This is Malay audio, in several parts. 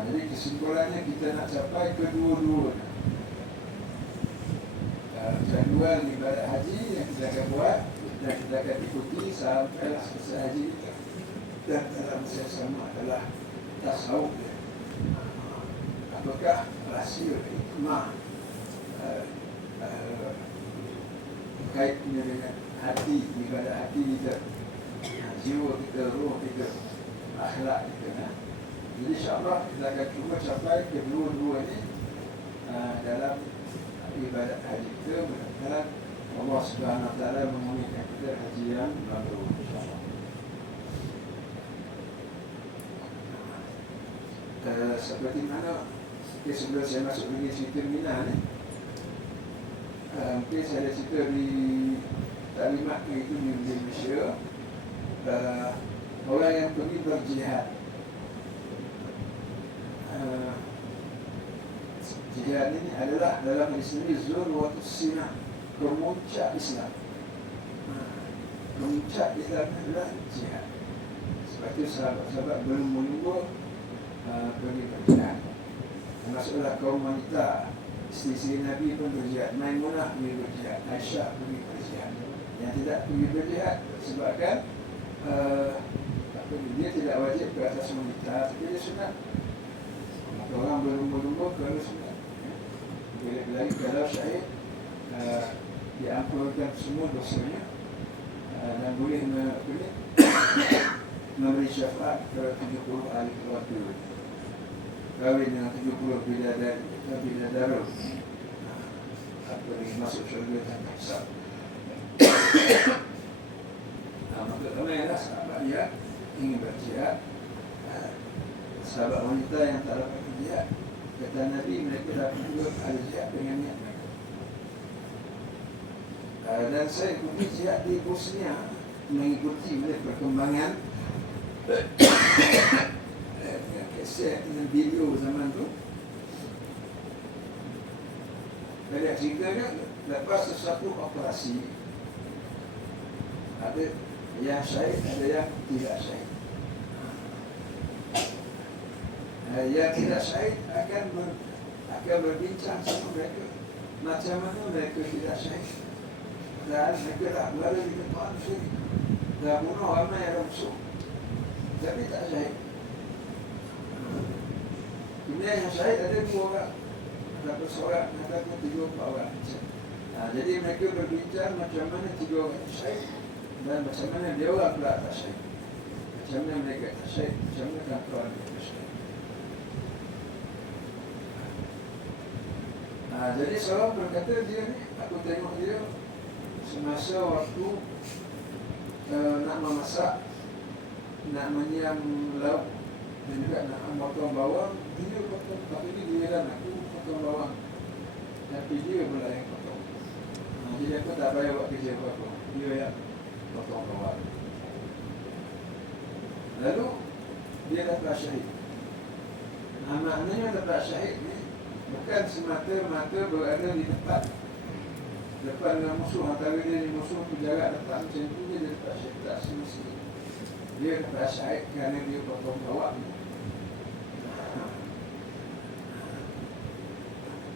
Jadi kesimpulannya kita nak capai kedua-duanya. Jadual ibadat haji yang kita akan buat dan kita akan ikuti sampailah selesai haji kita. Dan dalam masa sama adalah tasawuf. Apakah rahsia hikmah kaitnya dengan hati, ibadat hati kita, jiwa kita, roh kita, akhlak kita. Jadi insyaAllah kita akan cuba capai kedua-dua ini dalam ibadat haji kita. Mudah-mudahan Allah Subhanahu Wa Taala menguningkan kita haji yang mabrur, insyaAllah. Seperti mana sebelum saya masuk lagi cerita Mina ni, mungkin saya ada cerita di taklimat itu di Malaysia, orang yang pergi berjihad. Jihad ini adalah dalam Islam ini Zurwatus Sinah, kemuncak Islam. Kemuncak Islam adalah jihad. Sebab itu sahabat-sahabat belum menunggu pergi berjihad. Termasuklah kaum wanita, isteri Nabi pun berjihad. Maimunah pergi berjihad, Aisyah pergi berjihad. Yang tidak pergi berjihad sebabkan dia tidak wajib ke atas wanita, tapi dia sunat. Maka orang berlumba-lumba kerana sunat. Bila kalau syahid diampunkan semua dosanya dan boleh memberi syafaat kepada 70 ahli keluarga, kahwin dengan 70 bidadari, apa yang masuk syurga tanpa hisab. Maka ramailah sahabat yang ingin berjihad, sahabat wanita yang tak dapat berjihad. Kata Nabi, mereka dapat juga al-jihad dengan niat mereka. Dan saya ikuti jihad di Bosnia, mengikuti perkembangan dengan kaset, dengan video zaman tu. Dari ceritanya, lepas sesuatu operasi, ada yang syahid, ada yang tidak syahid. Yang tidak syahid akan berbincang sama mereka macam mana mereka tidak syahid, dan mereka dah berada di tempat syirik, dah bunuh ramai orang musuh tapi tak syahid. Kemudian yang syahid ada 2 orang, ataupun seorang, ataupun 3-4 orang. Jadi mereka berbincang macam mana 3 orang syahid dan macam mana dia orang pula tak syahid, macam mana mereka tak syahid, macam mana kawan mereka syahid. Jadi seorang berkata, dia ni, aku tengok dia semasa waktu nak memasak, nak menyiam lauk dan juga nak potong bawang, dia potong. Tapi dia dan aku potong bawang, tapi dia pula yang potong. Jadi aku tak payah buat kerja apa-apa, dia yang potong bawang. Lalu dia dapat syahid. Maknanya dapat syahid ni bukan semata-mata berada di depan dengan musuh, antara dia dengan musuh tu jarak depan macam tu, dia dapat syahid. Tak semestinya dia dapat syahid kerana dia potong bawang.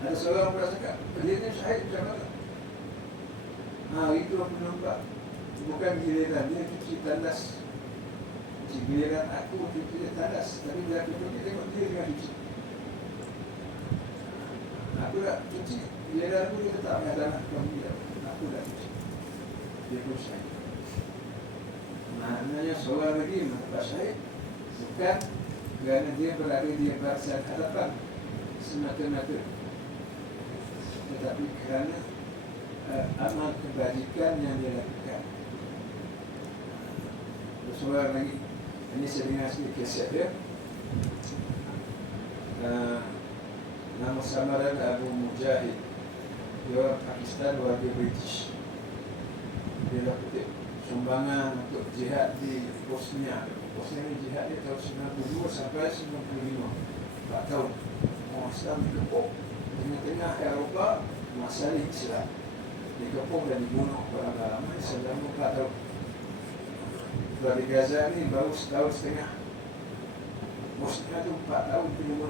Ada seorang pula cakap, dia ni syahid macam mana? Itu aku nampak, bukan giliran dia cuci tandas. Giliran aku cuci tandas, tapi bila aku pergi tengok dia dengan cuci. Aku dah cuci, giliran aku dia tetap kat tanah kami dah. Aku dah cuci, dia pun syahid. Maknanya seorang lagi mendapat syahid bukan kerana dia berada di barisan hadapan semata-mata, tetapi kerana amal kebajikan yang dia lakukan. Seorang lagi, ini saya dengar sikit keset dia, nama samaran Abu Mujahid, dia orang Pakistan, warga British. Dia dah kutip sumbangan untuk jihad di Bosnia. Bosnia ni jihad dia tahun 92 sampai 95, 4 tahun. Orang Islam dikepung tengah-tengah Eropah, masalah Islam dikepung dan dibunuh beramai-ramai selama 4 tahun. Di Gaza ni baru setahun setengah. bosnya tu 4 tahun terima,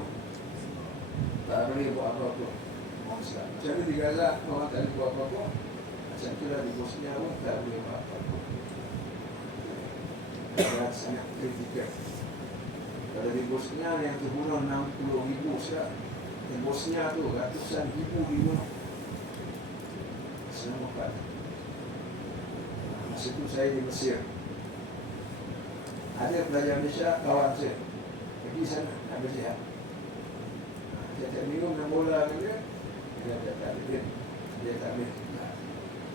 tak boleh buat apa-apa. Macam mana di Gaza orang tak boleh buat apa-apa, macam itulah di Bosnia pun tak boleh buat apa-apa. Dan sangat kritikal. Kalau di Bosnia yang terbunuh 60,000 sekarang, di Bosnia tu ratusan ribu dibunuh selama 4 tahun. Masa itu saya di Mesir, ada pelajar Malaysia kawan saya pergi sana nak berjihad. Dia tak minum dan bola ke dia tak boleh, dia tak boleh.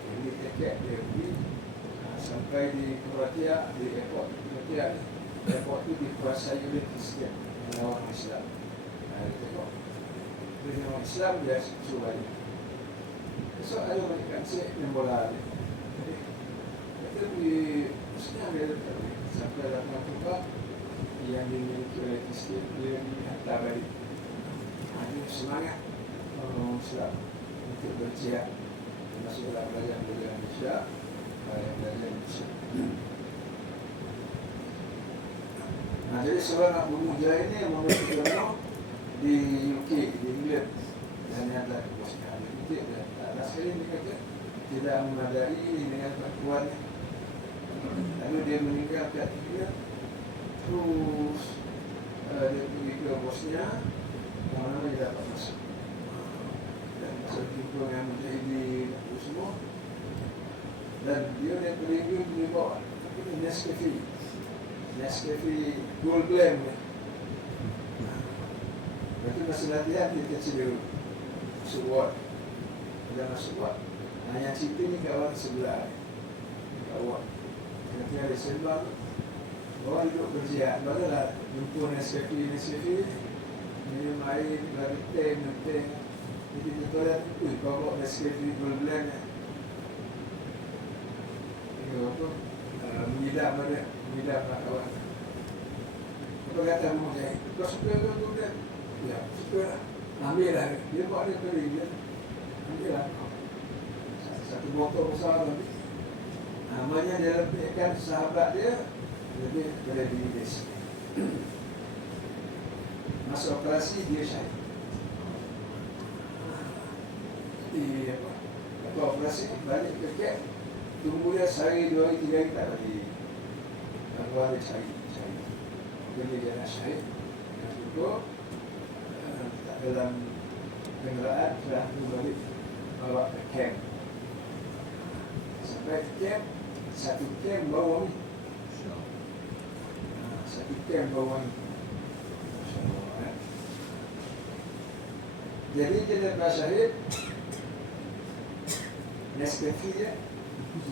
Jadi tiket dia pergi sampai di Kroatia, di airport Kroatia. Airport tu dikuasai oleh Kristian, orang Islam. Dia tengok dia orang Islam, dia suruh balik. Esok ada balikan saya main bola ni. Jadi kita pergi Bosnia, dia tak boleh. Sampai datang tempat yang dimiliki oleh Kristian, dia hantar balik. Dia semangat orang Islam untuk berjihad, termasuk dalam pelajar-pelajar Malaysia yang belajar Malaysia. Jadi seorang Abu Mujahid ini yang memiliki di UK, di England, dan yang ada di Bosnia. Dan tak sekali dia kata tidak memadai dengan bantuannya. Lalu dia meninggalkan dia, terus dia pergi ke Bosnia, mana dia dapat masuk. Dan masa jumpa dengan Mujahidin itu semua, dan dia daripada England dia bawa Nescafe Gold Blend ni. Lepas tu masa latihan dia kecil dulu masuk ward. Dia masuk ward. Yang cerita ni kawan sebelah kat ward. Ketika dia sembang, orang duduk berjihad. Barulah jumpa Nescafe minum air, bagi teh. Jadi dia toilet, kau bawa Nescafe Gold Blend ni. Dia apa? Mengidap kawan. Apa kata Mujahid? Kau suka ke Gold Blend? Ya, suka lah. Ambil lah. Dia buat dia beri dia. Ambil lah. Satu botol besar lagi. Namanya dia lebihkan sahabat dia lebih daripada diri dia sendiri. Masa operasi dia syahid. Lepas operasi balik ke camp, tunggu dia sehari, 2 hari, 3 hari tak balik. Keluar dia syahid. Jadi dia nak syahid. Yang cukup tak dalam kenderaan, sudah balik bawa ke camp. Sampai ke camp, satu camp bawa ni. Satu camp bawa ni. Jadi dia lepas syahid, Nescafe dia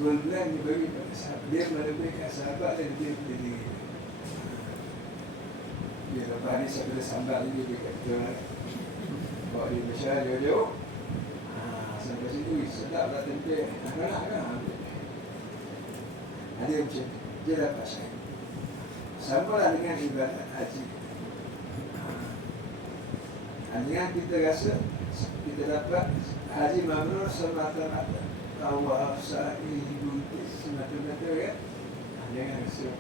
Gold Blend dia bagi pada sahabat. Dia melebihkan sahabat dan dia berdiri. Dia lepas ni saya boleh sambat lagi dia kata bawa dia bersyah jauh-jauh. Sampai situ sedap lah tempe. Nak kan? Dia macam dia lepas syahid. Sama lah dengan ibadat haji. Dengan kita rasa kita dapat haji mabrur semata-mata Allah sa'i buntis semata-mata kan. Jangan rasa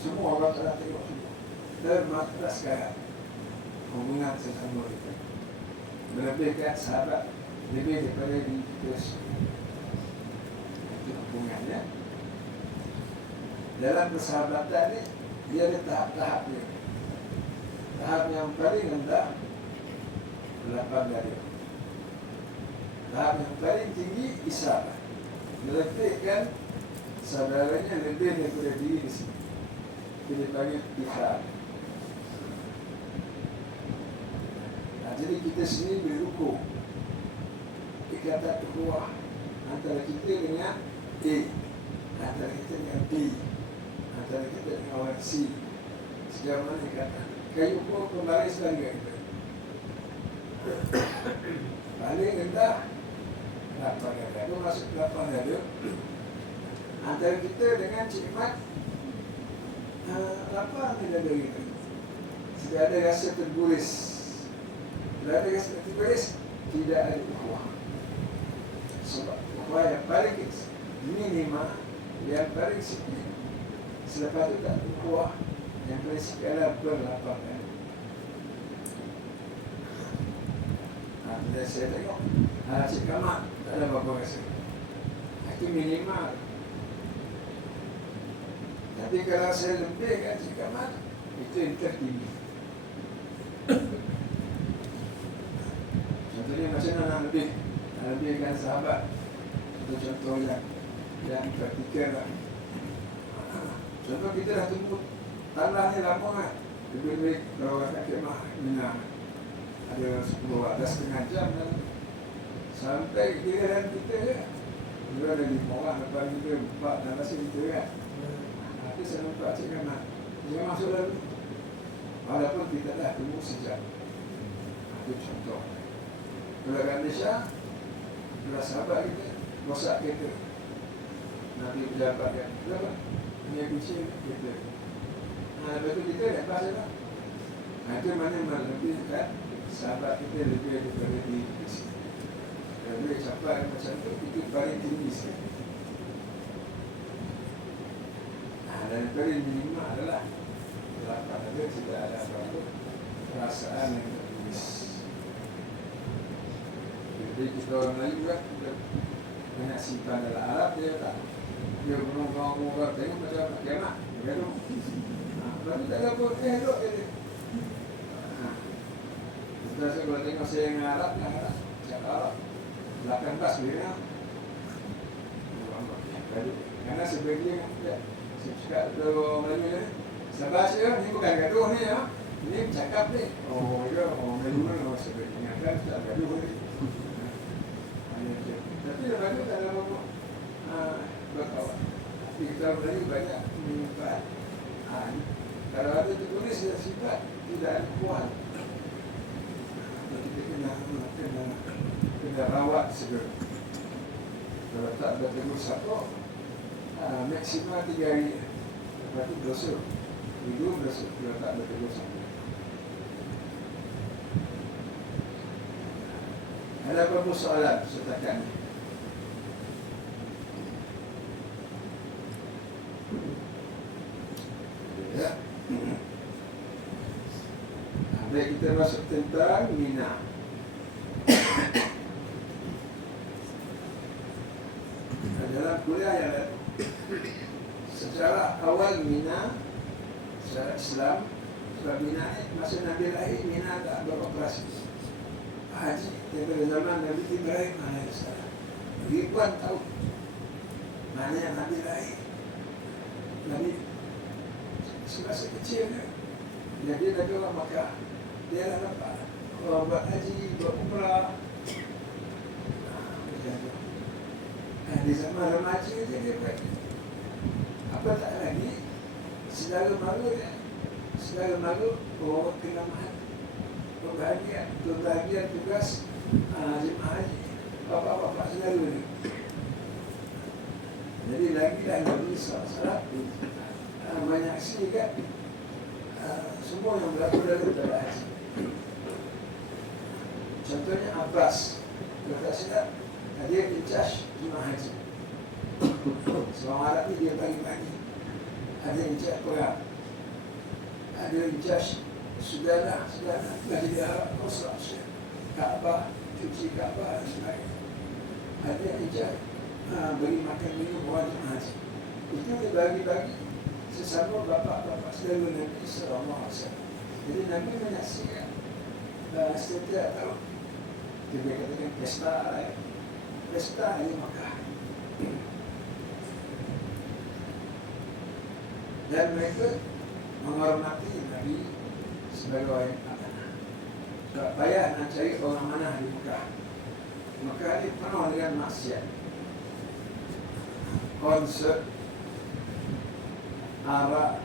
semua orang telah tengok semua. Termasuk sekarang hubungan sesama kita melebihkan sahabat lebih daripada diri kita sendiri. Itu hubungannya. Dalam persahabatan ni dia ada tahap-tahapnya. Tahap yang paling rendah 8 dari. Tahap yang paling tinggi Islam. Melebihkan saudaranya lebih daripada diri di sini. Dia panggil Islam. Jadi kita sini berhukum ikatan ukhuwah antara kita dengan A, antara kita dengan B, antara kita dengan orang C. Sejauh mana ikatan? Kayu ukhuwah pembaris bangga kita. Paling rendah 8 dada. Itu masuk 8 dada. Antara kita dengan Cik Mat 8 dada kita. Tidak ada rasa terguris. Tidak ada rasa terguris, tidak ada ukhuwah. Sebab ukhuwah yang paling minima, yang paling sikit. Selepas itu tak ukhuwah Yang prinsip adalah berlapar kan. Bila saya tengok Cik Kamal tak ada apa-apa rasa. Itu minimal. Tapi kalau saya lebihkan Cik Kamal, itu yang tertinggi. Contohnya macam mana nak lebihkan sahabat. Itu contoh yang praktikal lah. Contoh kita dah tunggu tanah ni lama kan. Lebih-lebih kalau orang nak kemah Mina ada 10-12 jam kan. Sampai giliran kita kan. Dia ada 5 orang depan kita, 4 dan masih kita kan. Nanti saya nampak Cik Kamal, dia masuk lalu. Walaupun kita dah tunggu sejam. Itu contoh. Kalau Malaysia, kalau sahabat kita, rosak kita. Nanti pejabat kan. Kenapa? Ini kucing kita. Lepas itu kita nak bahas apa? Itu mana lebih kan? Sahabat kita lebih daripada diri kita. Kalau boleh capai macam itu paling tinggi sekali. Dan paling minimal adalah lapan ada tidak ada apa-apa perasaan yang tertulis. Jadi kita orang Melayu juga banyak simpan dalam Arab dia tak. Dia berong-rong tengok macam nak kiamat. Dia tu. Lepas tak ada apa elok dia. Kita kalau tengok saya yang Arab cakap Arab 18 dia. Karena sebagian saya cakap tu Melayu ni sabar saya ni bukan gaduh ni ya. Ini bercakap ni. Oh ya, orang Melayu ni sebagian kan tak gaduh ni. Tapi lepas tu tak ada apa-apa berkawan. Tapi kita Melayu banyak menyimpan. Kalau ada tertulis sifat tidak ada kuat. Kita kena rawat segera. Kalau tak bertegur satu, maksimal 3 hari. Lepas itu dosa. Itu dosa kalau tak bertegur satu. Ada beberapa soalan setakat ini. Ya. Baik, kita masuk tentang Mina. Dalam kuliah yang lalu, secara awal Mina, secara Islam, sebab Mina ni masa Nabi lahir, Mina tak beroperasi. Haji daripada zaman Nabi Ibrahim AS. Ribuan tahun. Mana yang Nabi lahir? Nabi semasa kecil dia. Jadi Nabi orang Makkah. Dia dah nampak orang buat haji, buat umrah. Di zaman remaja dia buat. Apa tak lagi? Saudara mara dia. Saudara mara orang kena mahal. Berbahagian tugas jemaah haji. Bapak-bapak saudara dia. Jadi lagilah Nabi SAW banyak sini kan. Semua yang berlaku dalam haji. Contohnya Abbas, kalau tak silap, dia incas jemaah haji. Sebab Arab ni dia pagi-pagi. Ada incas perang. Ada incas sudahlah bagi dia Arab konstruksi. Kaabah, cuci Kaabah dan sebagainya. Ada incas beri makan minum orang jemaah haji. Itu dia bagi-bagi sesama bapa-bapa saudara Nabi SAW. Jadi Nabi menyaksikan setiap tahun dia katakan pesta pesta di Makkah. Dan mereka menghormati Nabi sebagai orang amanah. Sebab payah nak cari orang amanah di Makkah. Makkah ini penuh dengan maksiat, konsert, arak,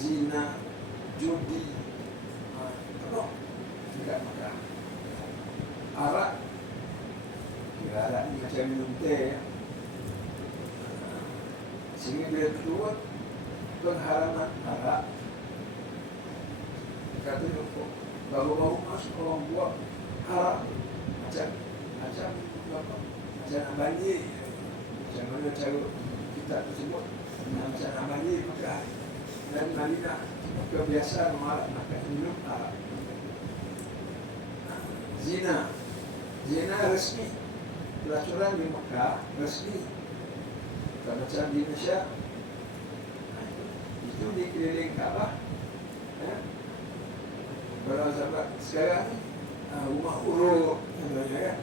zina, judi, penuh dekat Makkah. Arak, kira arak ni macam minum teh ya. Sehingga bila turun pengharaman arak, kata doktor, baru-baru masuk orang buat arak macam nak banjir. Macam mana cara kita tersebut macam nak banjir Makkah. dan Madinah kebiasaan makan minum Arab. Zina resmi, peraturan di Mekah resmi, bukan macam di Indonesia. Itu dikeliling Kaabah. Kalau sahabat sekarang ni rumah uruk namanya kan.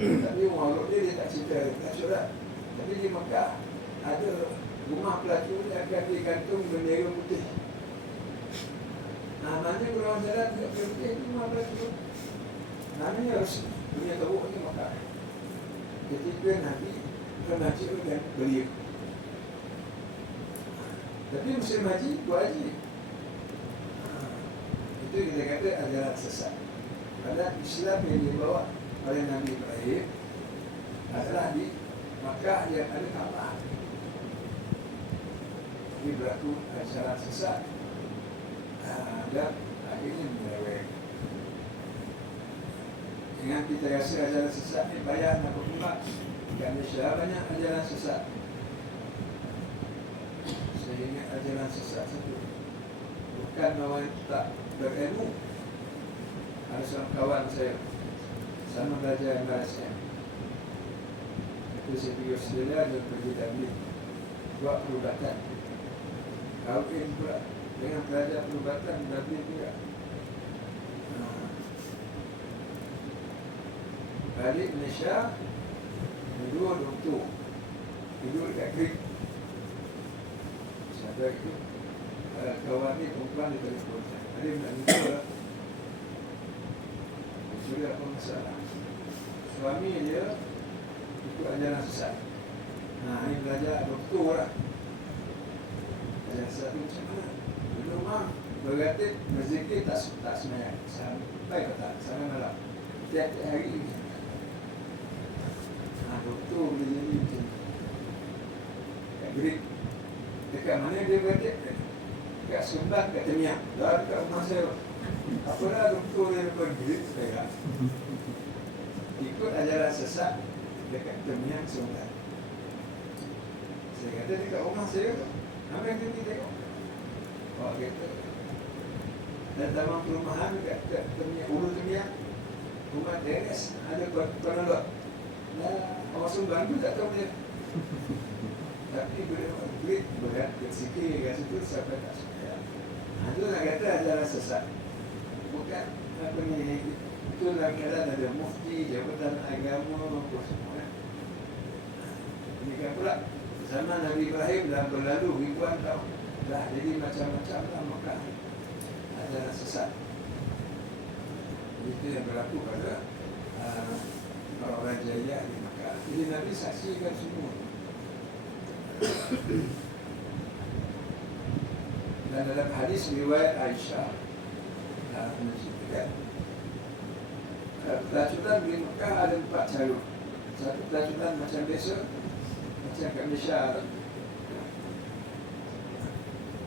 Tapi rumah uruk dia tak cerita peraturan. Tapi di Mekah ada rumah pelacur yang akan digantung bendera putih. Mana kalau jalan bendera putih itu rumah pelacur. Namanya resmi dunia teruk ni Mekah. Ketika Nabi pelacur dan beliau. Tapi musim haji buat haji. Itu kita kata ajaran sesat. Padahal Islam yang dibawa oleh Nabi Ibrahim adalah di Makkah yang ada Kaabah. Ini berlaku ajaran sesat dan akhirnya menyeleweng. Dengan kita rasa ajaran sesat ni payah nak berkembang. Kat Malaysia banyak ajaran sesat. Saya ingat ajaran sesat satu, bukan orang tak berilmu. Ada seorang kawan saya sama belajar Malaysia. Itu saya pergi Australia dan pergi tabligh, buat perubatan. Kahwin pula dengan pelajar perubatan tabligh juga. Balik Malaysia, dua doktor tidur dekat Greek. Sampai itu kawan ni perempuan dia telefon saya. Ada nak minta lah. Sudah apa masalah? Suami dia ikut ajaran sesat. Ini belajar doktor lah. Ajaran sesat tu macam mana? Di rumah berkata berzikir tak semayang sampai petang, sampai malam. Tiap-tiap hari ini. Doktor boleh jadi macam ni. Kat Greek. Dekat mana dia berada? Dekat Sumbat, kat Temiak. Dah dekat rumah saya. Apalah doktor dia daripada Greek sekarang. Ikut ajaran sesat dekat Temiak, Sumbat. Saya kata dekat rumah saya tu. Apa yang kita tengok? Orang kata dan taman perumahan dekat Temiak, Ulu Temiak, rumah teres ada penolok. Orang Sumban pun tak tahu dia. Tapi berat berat bersikir kat situ sampai tak suka. Itu nak kata ajaran sesat. Bukan apa ni, itu dalam keadaan ada mufti, jabatan agama, apa semua. Ini kan pula zaman Nabi Ibrahim dah berlalu ribuan tahun. Dah jadi macam-macam lah Makkah. Ajaran sesat. Itu yang berlaku pada orang jaya di Makkah. Jadi Nabi saksikan semua. Dan dalam hadis riwayat Aisyah menceritakan pelacuran di Makkah ada 4 cara. Satu pelacuran macam biasa, macam kat Malaysia.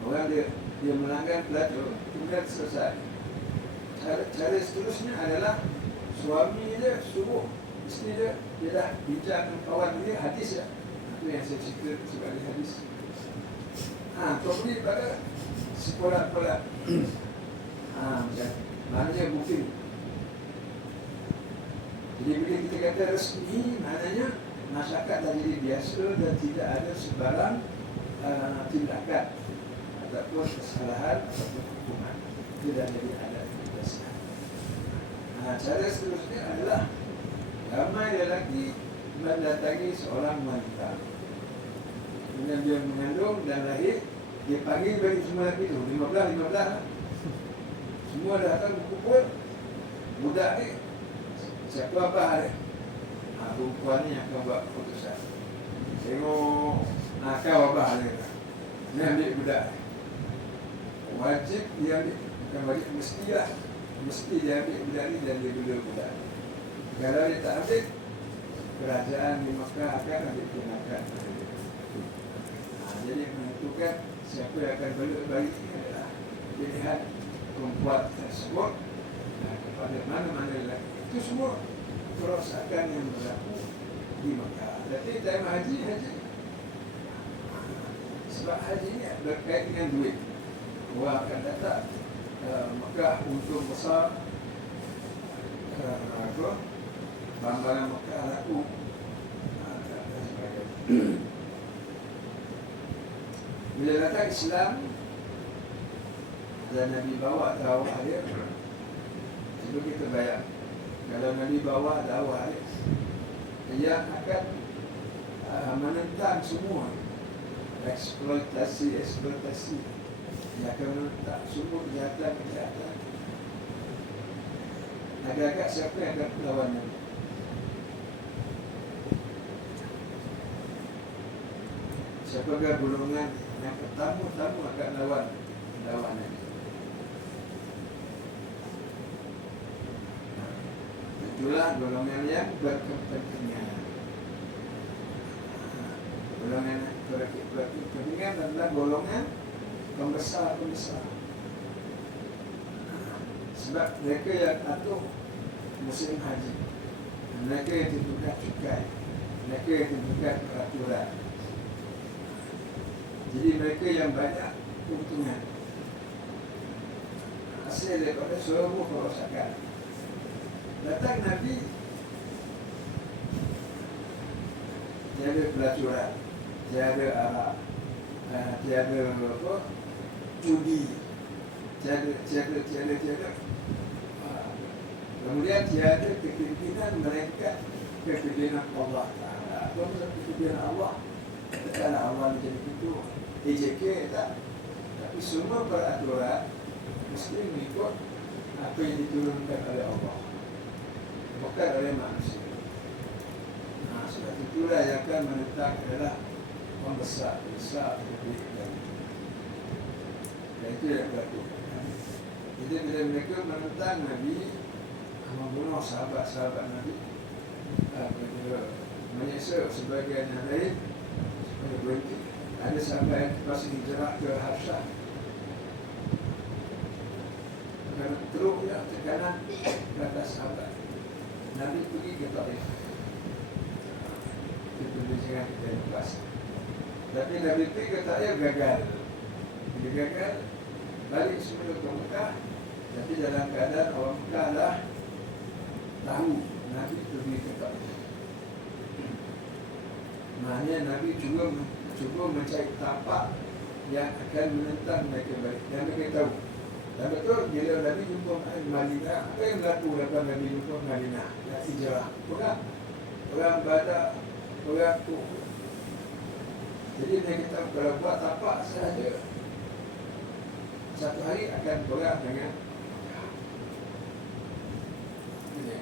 Orang dia melanggar pelacur, kemudian selesai. Cara seterusnya adalah suami dia suruh isteri dia dah bincang dengan kawan dia, hadis ya. Itu yang saya cerita sebagai hadis. Kau beri pada sekolah-sekolah. Macam maknanya bukti. Jadi bila kita kata resmi, maknanya masyarakat dah jadi biasa dan tidak ada sebarang tindakan ataupun kesalahan ataupun hukuman. Itu dah jadi adat kebiasaan. Cara seterusnya adalah ramai lelaki mendatangi seorang wanita. Kemudian dia mengandung dan lahir, dia panggil bagi semua lelaki itu 15 lah. Semua datang berkumpul. Budak ni siapa abah dia? Perempuan ni akan buat keputusan. Tengok kau abah dia. Dia ambil budak. Wajib dia ambil. Bukan wajib, mestilah. Mesti dia ambil budak ni dan dia bela budak. Kalau dia tak ambil, kerajaan di Makkah akan ambil tindakan. Jadi menentukan siapa yang akan balik ini adalah pilihan perempuan tersebut kepada mana-mana lelaki. Itu semua kerosakan yang berlaku di Makkah. Jadi time haji sebab haji ini berkait dengan duit. orang akan datang Mekah untuk besar, barang-barang Mekah laku dan sebagainya. Bila datang Islam dan Nabi bawa dakwah dia, cuba kita bayang, kalau Nabi bawa dakwah dia, dia akan menentang semua eksploitasi. Dia akan menentang semua kejahatan. Agak-agak siapa yang akan lawan Nabi? Siapakah golongan yang pertama akan lawan Nabi? Itulah golongan yang berkepentingan. Golongan berkepentingan adalah golongan pembesar. Sebab mereka yang atur musim haji, mereka yang tentukan cukai, mereka yang tentukan peraturan. Jadi mereka yang banyak keuntungan hasil daripada seluruh kerosakan. Datang Nabi, tiada pelacuran, tiada arak, tiada judi, tiada. Kemudian tiada kepimpinan mereka, kepimpinan Allah Ta'ala. Apa maksud kepimpinan Allah? Katakanlah Allah menjadi ketua EJK tak, tapi semua peraturan mesti mengikut apa yang diturunkan oleh Allah, bukan oleh manusia. Sebab itulah yang akan menentang adalah pembesar lebih dari itu. Dan itu yang berlaku. Jadi bila mereka menentang Nabi, membunuh sahabat-sahabat Nabi, mereka menyesal sebagian yang lain supaya berhenti. Ada sahabat yang terpaksa hijrah ke Habsyah kerana teruk tekanan ke atas sahabat. Nabi pergi ke Taif. Itu dengan kita lepas. Tapi Nabi pergi ke Taif gagal. Dia gagal, balik semula ke Mekah. Tapi dalam keadaan orang Mekah dah tahu Nabi pergi ke Taif. Maknanya Nabi cuba mencari tapak yang akan menentang mereka balik. Dan mereka tahu. Dan betul bila Nabi jumpa Madinah, apa yang berlaku lepas Nabi jumpa Madinah? Nak hijrah. Orang Badak, orang Kufur. Jadi mereka tahu kalau buat tapak sahaja, satu hari akan berang dengan ini.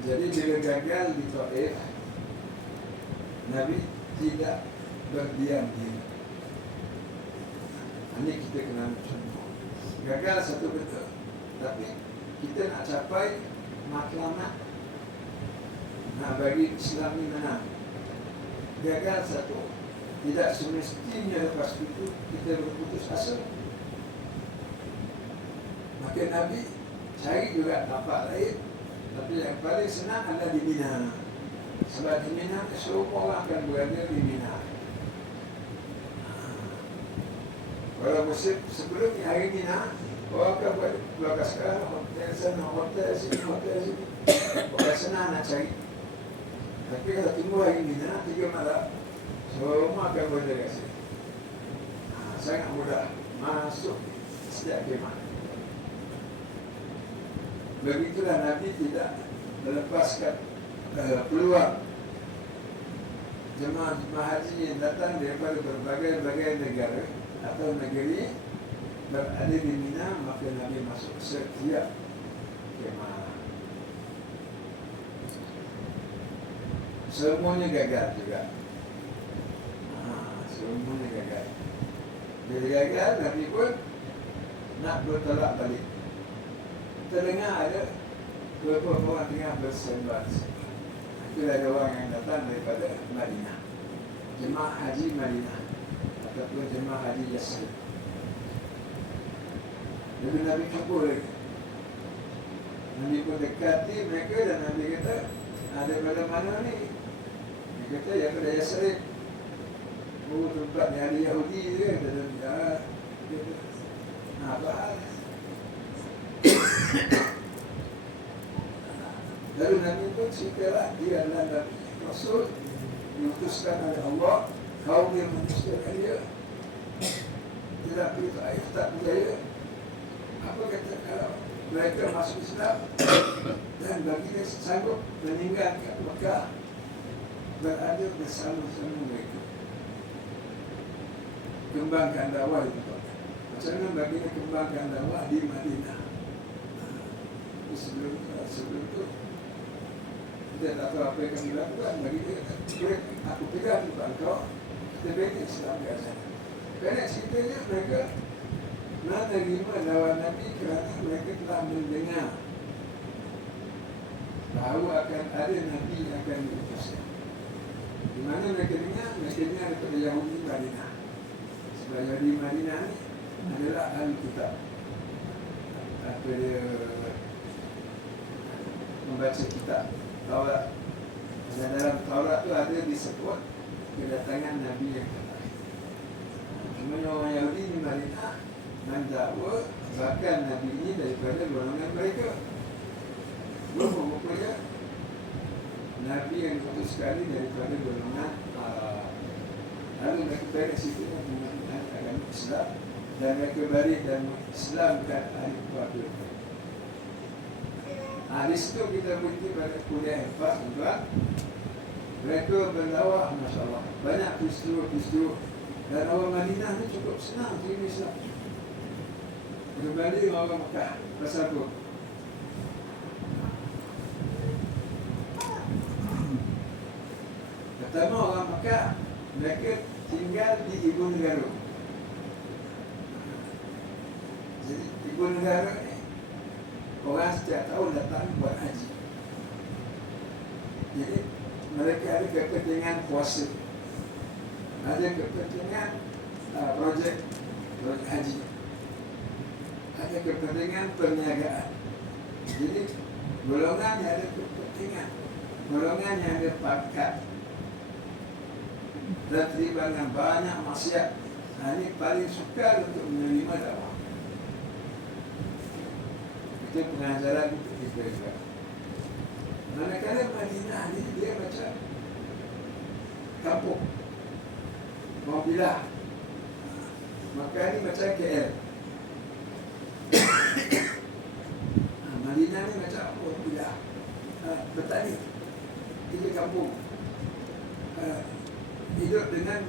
Jadi bila gagal di Taif, Nabi tidak berdiam diri. Ini kita kena contoh. Gagal satu betul, tapi kita nak capai matlamat, nak bagi Islam ini menang. Gagal satu, tidak semestinya lepas itu kita berputus asa. Maka Nabi cari juga tapak lain. Tapi yang paling senang adalah di Mina. Sebab di Mina, semua orang akan berada di Mina. Kalau musim sebelum hari Mina, orang akan buat sekarang, hotel sana, hotel sini. Bukan senang nak cari. Tapi kalau tunggu hari Mina, 3 malam, semua akan berada di sini. Sangat mudah masuk setiap kemah. Begitulah Nabi tidak melepaskan peluang jemaah haji yang datang daripada berbagai negara atau negeri berada di Mina, maka Nabi masuk setiap kemah. Semuanya gagal juga. Semuanya gagal. Bila gagal, Nabi pun nak bertolak balik. Kita dengar ada beberapa orang tengah bersembah. Itulah ada orang yang datang daripada Madinah, jemaah haji Madinah ataupun jemaah haji Yasrib. Jadi Nabi kabur lagi. Nabi pun dekati mereka dan Nabi kata, ada pada mana ni? Dia kata, ya pada Yasrib. Oh, tempat ni ada Yahudi je. Dia kata, apa hal? Lalu Nabi pun ceritalah, dia adalah Nabi Rasul, diutuskan oleh Allah, kaum yang menyusahkan dia. Tetapi Taif tak berjaya. Apa kata kalau mereka masuk Islam dan baginda sanggup meninggalkan Mekah, berada bersama-sama mereka, kembangkan dakwah di tempat. Macam mana baginda kembangkan dakwah di Madinah? Sebelum itu kita tak tahu apa yang kami lakukan. Baginda kata, aku pegang di bangkau, kita bina Islam di sana. Kerana ceritanya mereka menerima dakwah Nabi kerana mereka telah mendengar bahawa akan ada Nabi yang akan diutuskan. Di mana mereka dengar? Mereka dengar daripada Yahudi Madinah. Sebab Yahudi Madinah ni adalah ahli kitab. Apa dia membaca kitab Taurat. Dan dalam Taurat tu ada disebut kedatangan Nabi yang terakhir. Cuma orang Yahudi di Madinah mendakwa bahkan Nabi ini daripada golongan mereka. Belum rupanya Nabi yang diutus sekali daripada golongan Arab. Lalu mereka dari situ menggunakan agama Islam dan mereka balik dan Islamkan ahli keluarga. Di situ kita berhenti pada kuliah yang pas, tuan. Mereka berdakwah, Masya Allah. Banyak peristiwa-peristiwa. Dan orang Madinah ni cukup senang terima Islam. Berbanding orang Mekah. Pasal apa? Pertama orang Mekah, mereka tinggal di ibu negara. Jadi ibu negara ni orang setiap tahun datang buat haji. Jadi mereka ada kepentingan puasa, ada kepentingan projek haji, ada kepentingan perniagaan. Jadi golongan yang ada kepentingan, golongan yang ada pangkat dan terlibat dengan banyak maksiat, ini paling sukar untuk menerima dakwah. Itu pengajaran untuk kita juga. Manakala Madinah ni dia macam kampung, mau bilah. Maka ni macam KL. Madinah ni macam mau bilah. Petani, dia kampung. Hidup dengan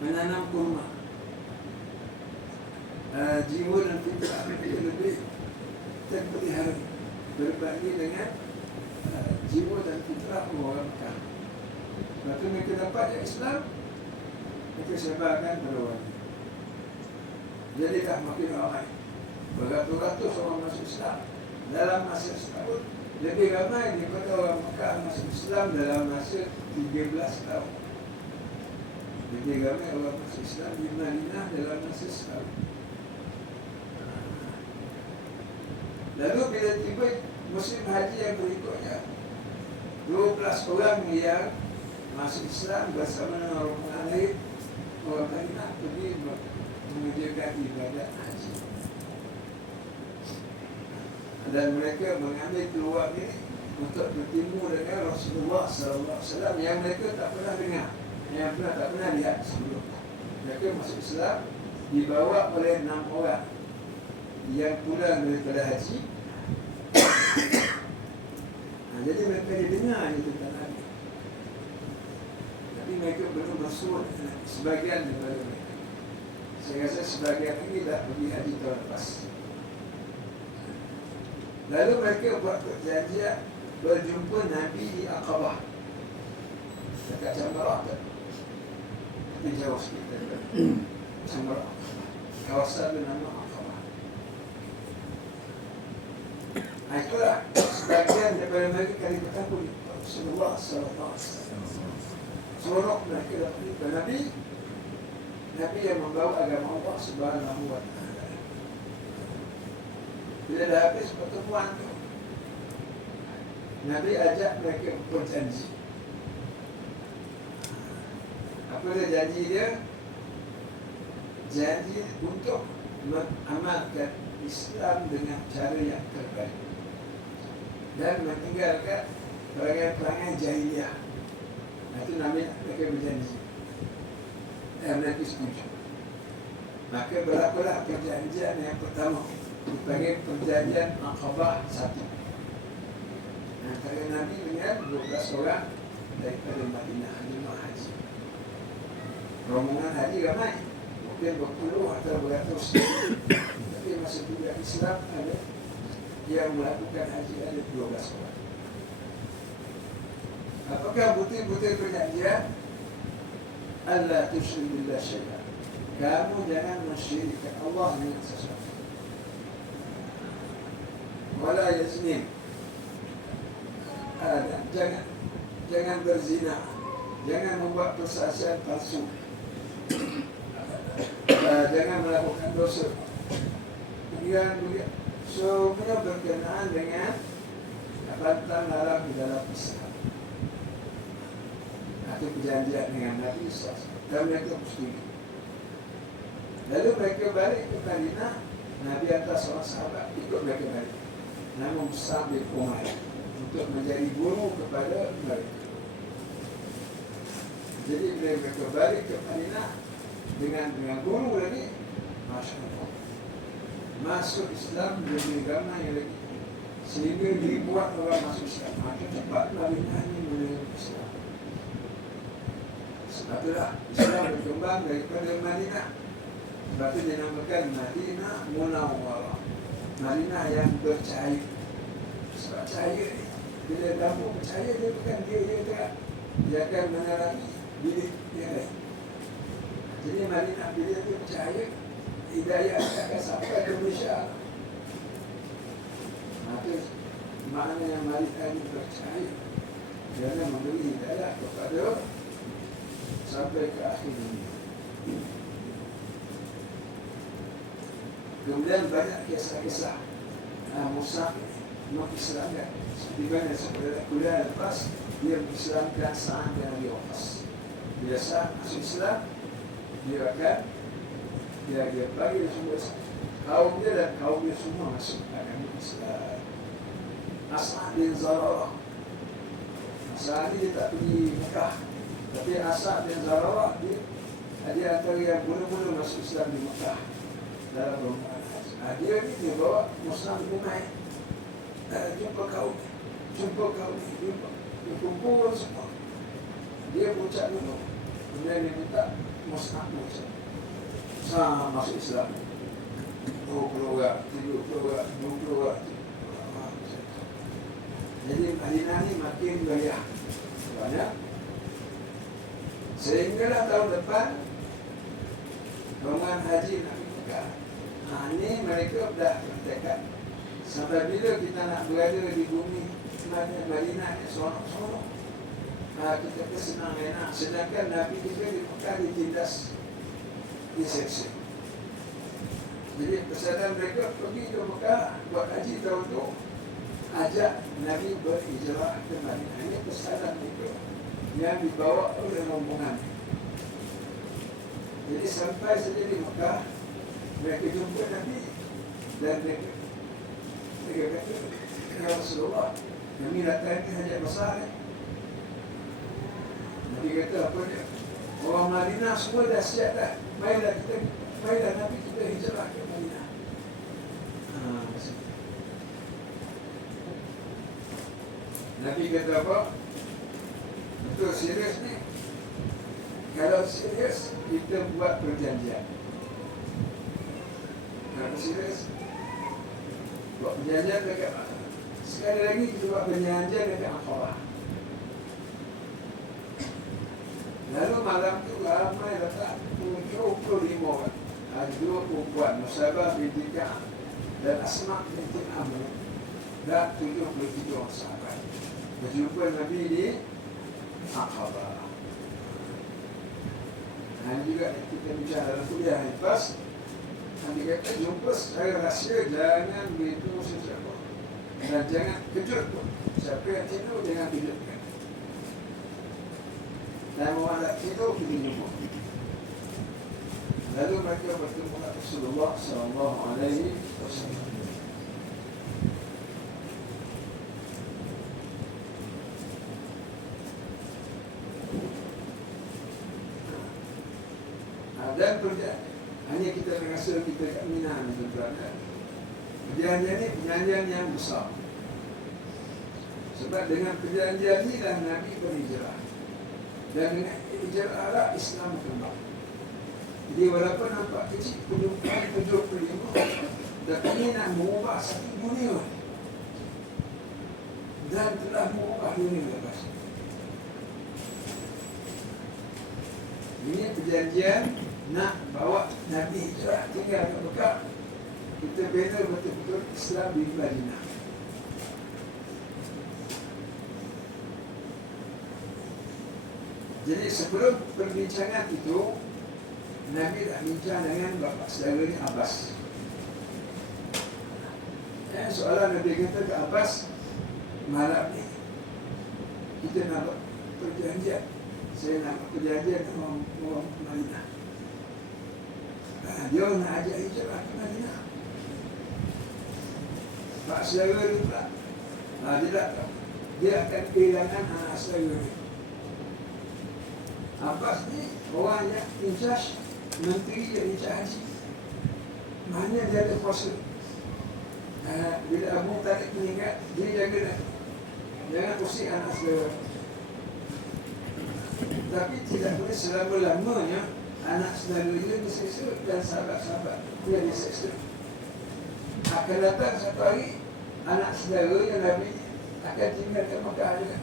menanam kurma. Jiwa dan fitrah mereka lebih terpelihara berbanding dengan jiwa dan fitrah orang Mekah. Lepas tu mereka dapat yang Islam, mereka sebarkan pada orang. Jadi dah makin ramai, beratus-ratus orang masuk Islam dalam masa setahun. Lebih ramai daripada orang Mekah masuk Islam dalam masa 13 tahun. Lebih ramai orang masuk Islam di Madinah dalam masa setahun. Lalu bila tiba musim haji yang berikutnya, 12 orang yang masuk Islam bersama dengan orang lain, orang Madinah pergi mengerjakan ibadat haji. Dan mereka mengambil peluang ini untuk bertemu dengan Rasulullah SAW yang mereka tak pernah dengar, yang tak pernah lihat sebelum. Mereka masuk Islam dibawa oleh 6 orang yang pulang daripada haji. Jadi mereka dengar itu tentang Nabi, tapi mereka belum masuk sebagian daripada mereka. Saya rasa sebagian lagi dah pergi haji tahun lepas. Lalu mereka buat perjanjian berjumpa Nabi di Aqabah, dekat Jamrah tu. Tapi jauh sikit daripada Jamrah. Kawasan bernama Aqabah. Itulah sebagian daripada mereka kali bertemu Rasulullah SAW. Sorok mereka dapat jumpa Nabi. Nabi yang membawa agama Allah Subhanahu wa Ta'ala. Bila dah habis pertemuan tu, Nabi ajak mereka berjanji. Apa dia janji dia? Janji untuk mengamalkan Islam dengan cara yang terbaik dan meninggalkan perangai-perangai jahiliah. Itu Nabi mereka berjanji. Dan mereka setuju. Maka berlakulah perjanjian yang pertama, dipanggil perjanjian Aqabah 1. Antara Nabi dengan 12 orang daripada Madinah jemaah haji. Rombongan haji ramai, mungkin berpuluh atau beratus. Tapi masa juga Islam ada yang melakukan haji ada 12 orang. Apakah butir-butir perjanjian? Allah tusyrik billah syai'an. Kamu jangan mensyirikkan Allah dengan sesuatu. Wala yaznin. Jangan berzina. Jangan membuat persaksian palsu. Jangan melakukan dosa. Kemudian semua berkenaan dengan pantang larang di dalam Islam. Atau perjanjian dengan Nabi SAW. Dan mereka setuju. Lalu mereka balik ke Madinah. Nabi hantar seorang sahabat ikut mereka balik. Nama Mus'ab bin Umair untuk menjadi guru kepada mereka. Jadi bila mereka balik ke Madinah dengan guru lagi, Masya Allah, masuk Islam lebih ramai lagi, sehingga ribuan orang masuk Islam. Maka cepat Madinah ini menerima Islam. Sebab itulah Islam berkembang daripada Madinah. Sebab itu dinamakan Madinah Munawwarah, Madinah yang bercahaya. Sebab cahaya ni, bila kamu percaya, dia bukan dia akan menerangi bilik yang lain. Jadi Madinah bila dia percaya, hidayah akan sampai ke Malaysia. Maka makna yang Madinah ini percaya, kerana memberi hidayah kepada sampai ke akhir dunia. Kemudian banyak kisah-kisah Mus'ab mengislamkan. Seperti mana seperti kuliah lepas, dia mengislamkan Sa'ad bin Abi Waqqas. Bila Sa'ad masuk Islam, dia bagi semua kaum dia dan kaum dia semua masuk agama Islam. As'ad bin Zararah. As'ad ni dia tak pergi Mekah, tapi As'ad bin Zararah dia antara yang mula-mula masuk Islam di Mekah dalam rombongan. Dia ni dia bawa Mus'ab bin Umair. Jumpa kaum ni, dia kumpul semua. Dia berucap dulu, kemudian dia minta Mus'ab berucap. Masuk Islam 20 orang, 30 orang, 20 orang. Jadi Madinah ni makin meriah banyak. Sehinggalah tahun depan rombongan haji nak pergi Mekah. Ini mereka dah bertekad, sampai bila kita nak berada di bumi Madinah ni seronok-seronok, kita kesenang enak. Sedangkan Nabi kita di Mekah ditindas, diseksa. Jadi pesanan mereka pergi ke Mekah buat haji tahun tu, ajak Nabi berhijrah ke Madinah. Ini pesanan mereka yang dibawa oleh rombongan. Jadi sampai saja di Mekah, mereka jumpa Nabi dan mereka kata, "Ya Rasulullah, kami datang ke hajat besar ni." Nabi kata, "Apa dia? Orang Madinah semua dah siap dah. Baiklah Nabi kita hijrah ke Madinah." Nabi kata apa? Betul serius ni. Kalau serius, kita buat perjanjian. Kalau serius, buat perjanjian dekat mana? Sekali lagi kita buat perjanjian dekat Aqabah. Lalu malam tu ramai datang 75 orang. Dua perempuan, Musabah binti Ka'ab dan Asma binti Amr, dan 73 orang sahabat berjumpa Nabi di Aqabah. juga kita bicara dalam kuliah lepas. Nanti kata jumpa secara rahsia, jangan begitu sesiapa. Dan jangan kejut pun. Siapa yang tidur, jangan kejutkan. Dan malah tidur, kita jumpa. Lalu mereka bertemu Rasulullah sallallahu alaihi wasallam. Dan hanya kita rasa kita kat Mina ni tuan-tuan. Perjanjian ni perjanjian yang besar. Sebab dengan perjanjian ni dah Nabi berhijrah. Dan dengan hijrah lah Islam berkembang. Jadi walaupun nampak kecil perjumpaan 75, tapi ini nak mengubah satu dunia. Dan telah mengubah dunia lepas. Ini perjanjian nak bawa Nabi hijrah tinggal ke Mekah. Kita bina betul-betul Islam di Madinah. Jadi sebelum perbincangan itu, Nabi dah bincang dengan bapa saudaranya Abbas. Soalan Nabi kata ke Abbas, malam ni kita nak buat perjanjian. Saya nak perjanjian dengan orang Madinah. Dia nak ajak hijrah ke Madinah. Pak saudara dia pula, dia tak tahu. Dia akan kehilangan anak saudara dia. Abbas ni orang yang incas, menteri yang incas haji. Mana dia ada kuasa. Bila Abu Talib meninggal, dia jaga dah. Jangan pusing anak saudara. Tapi tidak boleh selama-lamanya anak saudara dia diseksa dan sahabat-sahabat dia diseksa. Akan datang satu hari anak saudara yang Nabi akan tinggalkan Mekah juga.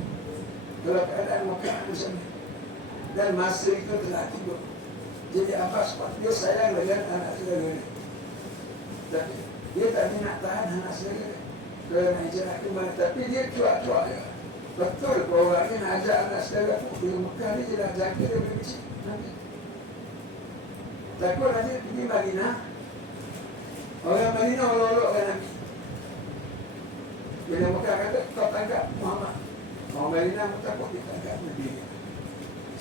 Kalau keadaan Mekah di sana. Dan masa itu telah tiba. Jadi Abbas dia sayang dengan anak saudara dia. Tapi dia tak nak tahan anak saudara dia. Kerana hijrah ke mana. Tapi dia cuak-cuak je. Betul kalau orang ni nak ajak anak saudara tu di Mekah ni dia dah jaga dia boleh kecil nanti. Takut nanti pergi Madinah. Orang Madinah olok-olokkan Nabi. Bila Mekah kata kau tangkap Muhammad. Orang Madinah takut dia tangkap Nabi.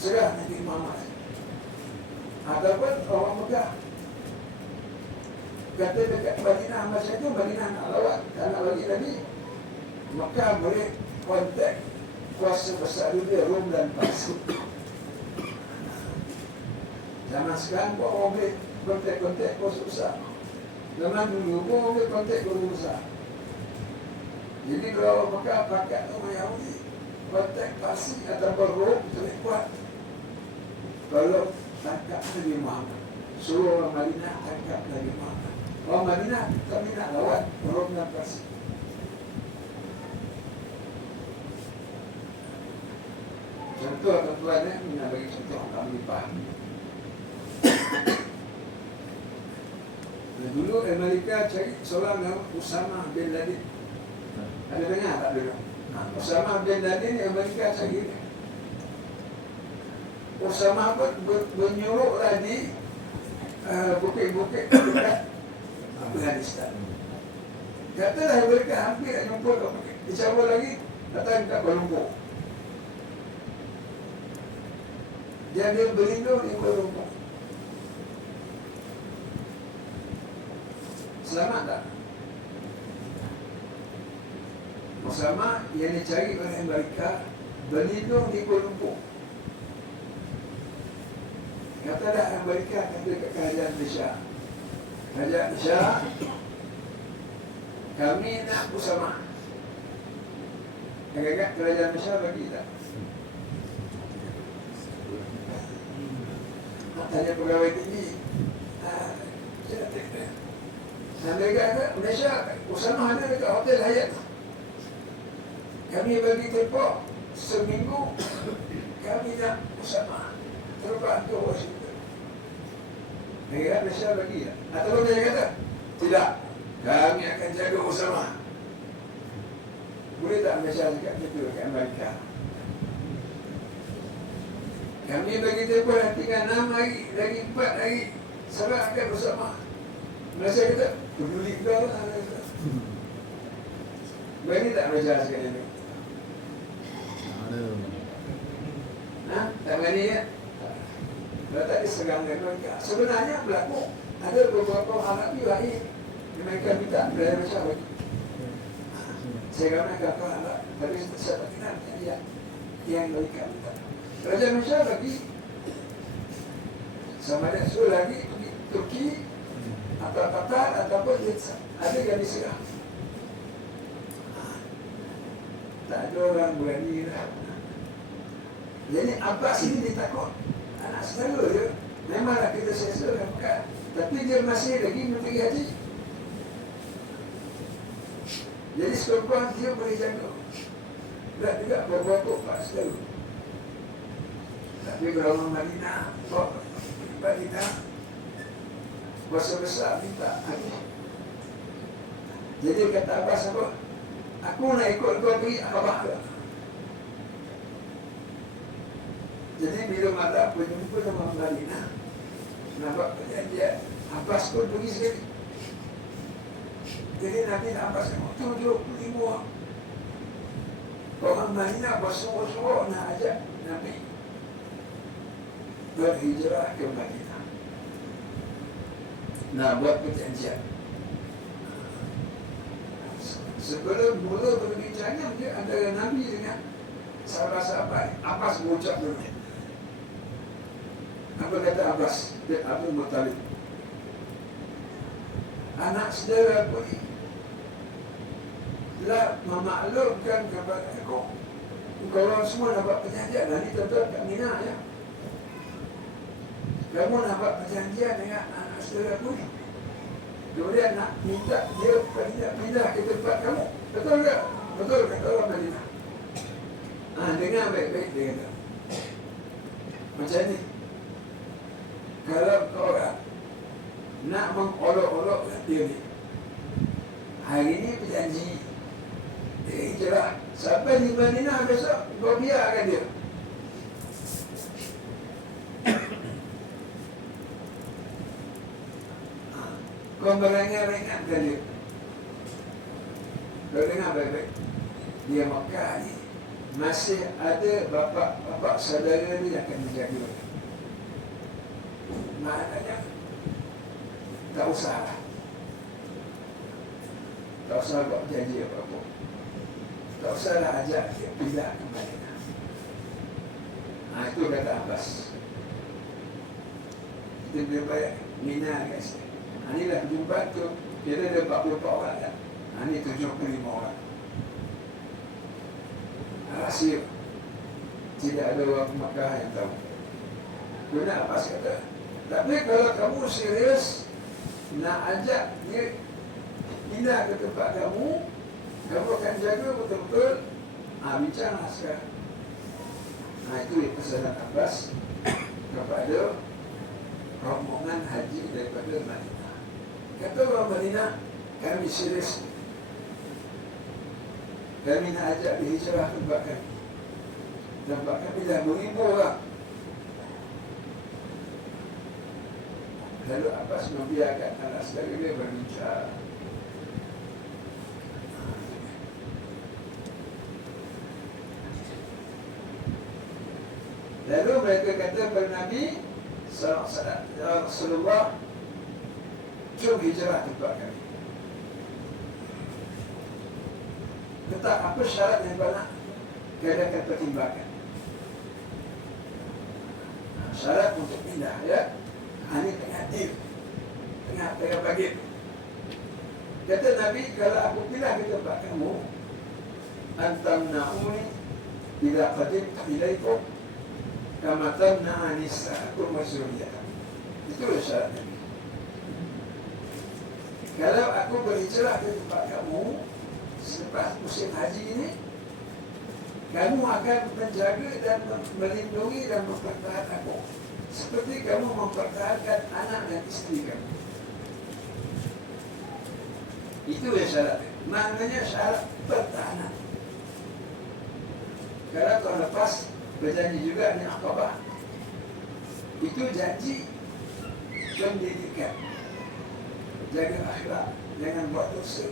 Serah Nabi Muhammad. Ataupun orang Mekah kata dekat Madinah masa itu Madinah nak lawat. Tak nak bagi Nabi. Mekah boleh kontak kuasa besar dunia Rom dan Parsi. Zaman sekarang pun orang boleh kontak kuasa besar. Zaman dulu pun orang boleh kontak kuasa besar. Jadi kalau orang Mekah pakat orang Yahudi kontak Parsi ataupun Rom itu lebih kuat. Kalau tangkap Nabi Muhammad, suruh orang Madinah tangkap Nabi Muhammad. Orang Madinah kami nak lawat Rom dan Parsi. Contoh tuan-tuan ni nak bagi contoh orang boleh faham. Dulu Amerika cari seorang nama Osama bin Laden. Ada dengar tak dulu? Osama bin Laden Amerika cari. Osama pun menyuruh lagi bukit-bukit dekat Afghanistan. Katalah mereka hampir nak jumpa kat bukit. Dicabut lagi datang kat Kuala Lumpur. Dia berlindung di Kuala Lumpur. Selamat tak? Osama yang dicari oleh Amerika berlindung di Kuala Lumpur. Katalah Amerika kata ke kerajaan Malaysia. Kerajaan Malaysia, kami nak Osama. Agak-agak kerajaan Malaysia bagi tak? Tanya pegawai tinggi. Saya tak. Amerika kata, Malaysia, Osama ada dekat Hotel Hyatt. Kami bagi tempoh seminggu, kami nak Osama terbang ke Washington. Negara Malaysia bagi tak? Atau dia kata, tidak, kami akan jaga Osama. Boleh tak Malaysia cakap begitu dekat Amerika? Kami bagi tempoh tinggal 6 hari, lagi 4 hari, serah akan bersama. Malaysia kata, peduli kau lah. Berani tak belajar sekali ni? Tak berani ya? Kalau tak diserang dengan mereka. Sebenarnya berlaku. Ada beberapa anak lain mereka minta belajar macam lagi. Saya kata kakak anak, tapi saya tak kenal dia yang mereka minta. Belajar macam lagi. Sama ada suruh lagi pergi Turki atau Qatar ataupun ada yang diserang. Tak ada orang berani lah. Jadi Abbas ini dia takut. Anak saudara dia. Memanglah kita selesa dan bukan. Tapi dia masih lagi menteri haji. Jadi sekurang dia boleh jaga. Berat juga beberapa pak saudara. Tapi berapa Madinah, kuasa besar minta haji. Jadi kata Abbas apa? Aku nak ikut kau pergi Akabah ke? Jadi bila malam berjumpa dengan Madinah, nampak perjanjian, Abbas pun pergi sekali. Jadi Nabi Abbas kata, 75 orang Madinah bersungguh-sungguh nak ajak Nabi berhijrah ke Madinah. Nak buat perjanjian. Sebelum mula perbincangan dia antara Nabi dengan sahabat-sahabat, Abbas mengucap dulu. Apa kata Abbas bin Abdul Muttalib? Anak saudara aku ni telah memaklumkan kepada aku, engkau orang semua nak buat perjanjian. Ini tuan-tuan kat Mina ya. Kamu nak buat perjanjian dengan anak saudara aku ni. Kemudian nak minta dia pindah ke tempat kamu. Betul tak? Betul kata orang Madinah. Dengar baik-baik dia kata. Macam ni. Kalau orang nak mengolok-olok dia ni, hari ni berjanji dia hijrah sampai di Madinah besok, kau biarkan dia. Kau merengah-rengahkan dia. Kau dengar baik-baik. Dia Makkah ni masih ada bapa saudara dia yang akan menjaga. Maknanya tak usah lah. Tak usah buat janji apa-apa. Tak usahlah ajak dia pindah ke Madinah. Itu kata Abbas. Kita boleh bayar Mina guys. Inilah jumpa tu, kira ada 44 orang kan. Ini 75 orang. Rahsia. Tidak ada orang Makkah yang tahu. Kemudian Abbas kata, tapi kalau kamu serius nak ajak dia pindah ke tempat kamu akan jaga betul-betul. Bincanglah sekarang. Itu pesanan Abbas kepada rombongan haji daripada Madinah. Kata orang Madinah, kami serius. Kami nak ajak berhijrah tempat kami. Tempat kami dah beribu orang. Lalu Abbas membiarkan anak saudara dia berbincang. Lalu mereka kata kepada Nabi Rasulullah, jom hijrah tempat kami. Letak apa syarat yang banyak diadakan pertimbangan. Syarat untuk pindah ya. Ini tengah deal, tengah bagi. Kata Nabi, kalau aku pindah ke tempat kamu, antam na'uni bila qadim ilaikum kama tamna'a nisa'akum wa zurriyyatakum. Itulah syarat Nabi. Kalau aku berhijrah ke tempat kamu selepas musim haji ini, kamu akan menjaga dan melindungi dan mempertahankan aku seperti kamu mempertahankan anak dan isteri kamu. Itu yang syarat. Maknanya syarat pertahanan. Kalau tahun lepas berjanji juga di Aqabah, Itu janji pendidikan. Jaga akhlak, jangan buat dosa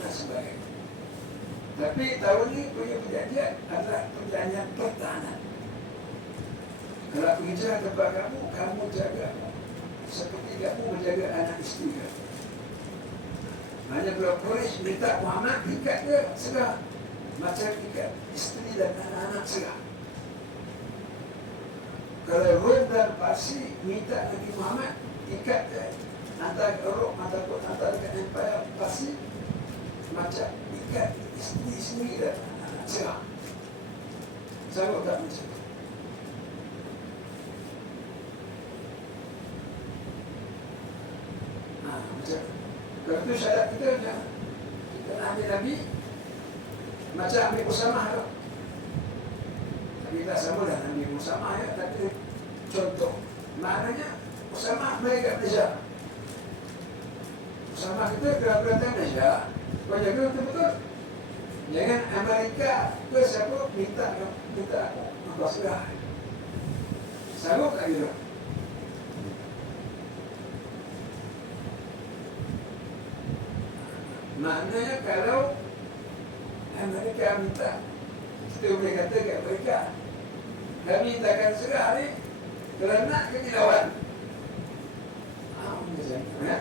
dan sebagainya. Tapi tahun ini punya perjanjian adalah perjanjian pertahanan. Kalau aku hijrah tempat kamu, kamu jaga seperti kamu menjaga anak isteri kamu. Hanya kalau Quraisy minta Muhammad ikat dia serah, macam ikat isteri dan anak-anak serah. Kalau Rom dan Parsi minta Nabi Muhammad ikat dia antara Eropah antara Empire Parsi, macam ikat isteri sendiri dan anak-anak serah. Sama tak macam itu. Macam kalau itu syarat kita jangan kita ambil Nabi macam ambil Usamah tu. Tapi tak sama dah ambil Usamah ya, tapi contoh maknanya Usamah mereka Malaysia. Usamah kita kedatangan Malaysia, kau jaga betul-betul. Jangan Amerika ke siapa minta aku kau sudah sanggup tak gitu. Maknanya kalau Amerika minta, kita boleh kata kat mereka, kami takkan serah ni kerana kami lawan. Macam tu ya.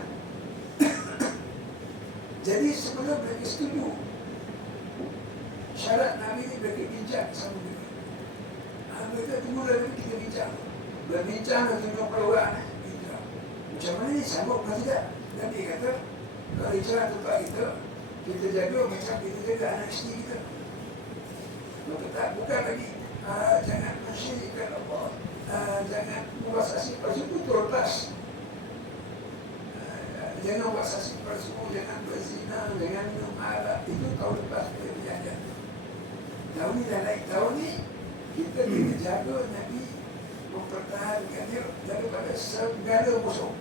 Jadi sebelum mereka setuju, syarat Nabi ni mereka bincang sama mereka. Mereka tunggu lagi kita bincang. Berbincang dan tunjuk peluang. Macam mana ni sanggup atau tidak? Nabi kata, kalau hijrah tempat kita jaga macam kita jaga anak isteri kita. Maka tak, bukan lagi jangan mensyirikkan Allah, jangan membuat palsu itu terlepas. Jangan buat saksi palsu, jangan berzina, jangan minum arak. Itu tahun lepas kita berjaga. Tahun ni dah lain. Tahun ni kita kena jaga Nabi mempertahankan dia daripada segala musuh.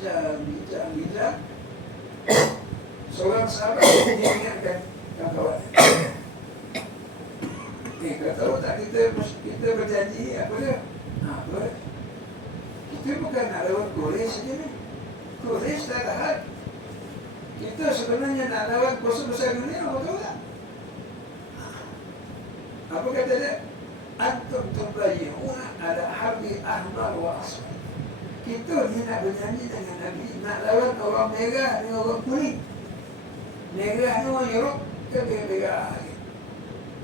Bijak. Seorang sahabat mengingatkan kawan. Kau tahu tak kita berjanji apa dia? Apa? Kita bukan nak lawan Quraisy saja ni. Quraisy tak tahan. Kita sebenarnya nak lawan musuh-musuh dunia, apa tahu tak? Apa kata dia? Antum tubayyuna ala harbi ahmar wa asfar. Kita ni nak berjanji dengan Nabi, nak lawan orang merah dengan orang kuning. Merah ni orang Europe, ke merah lagi.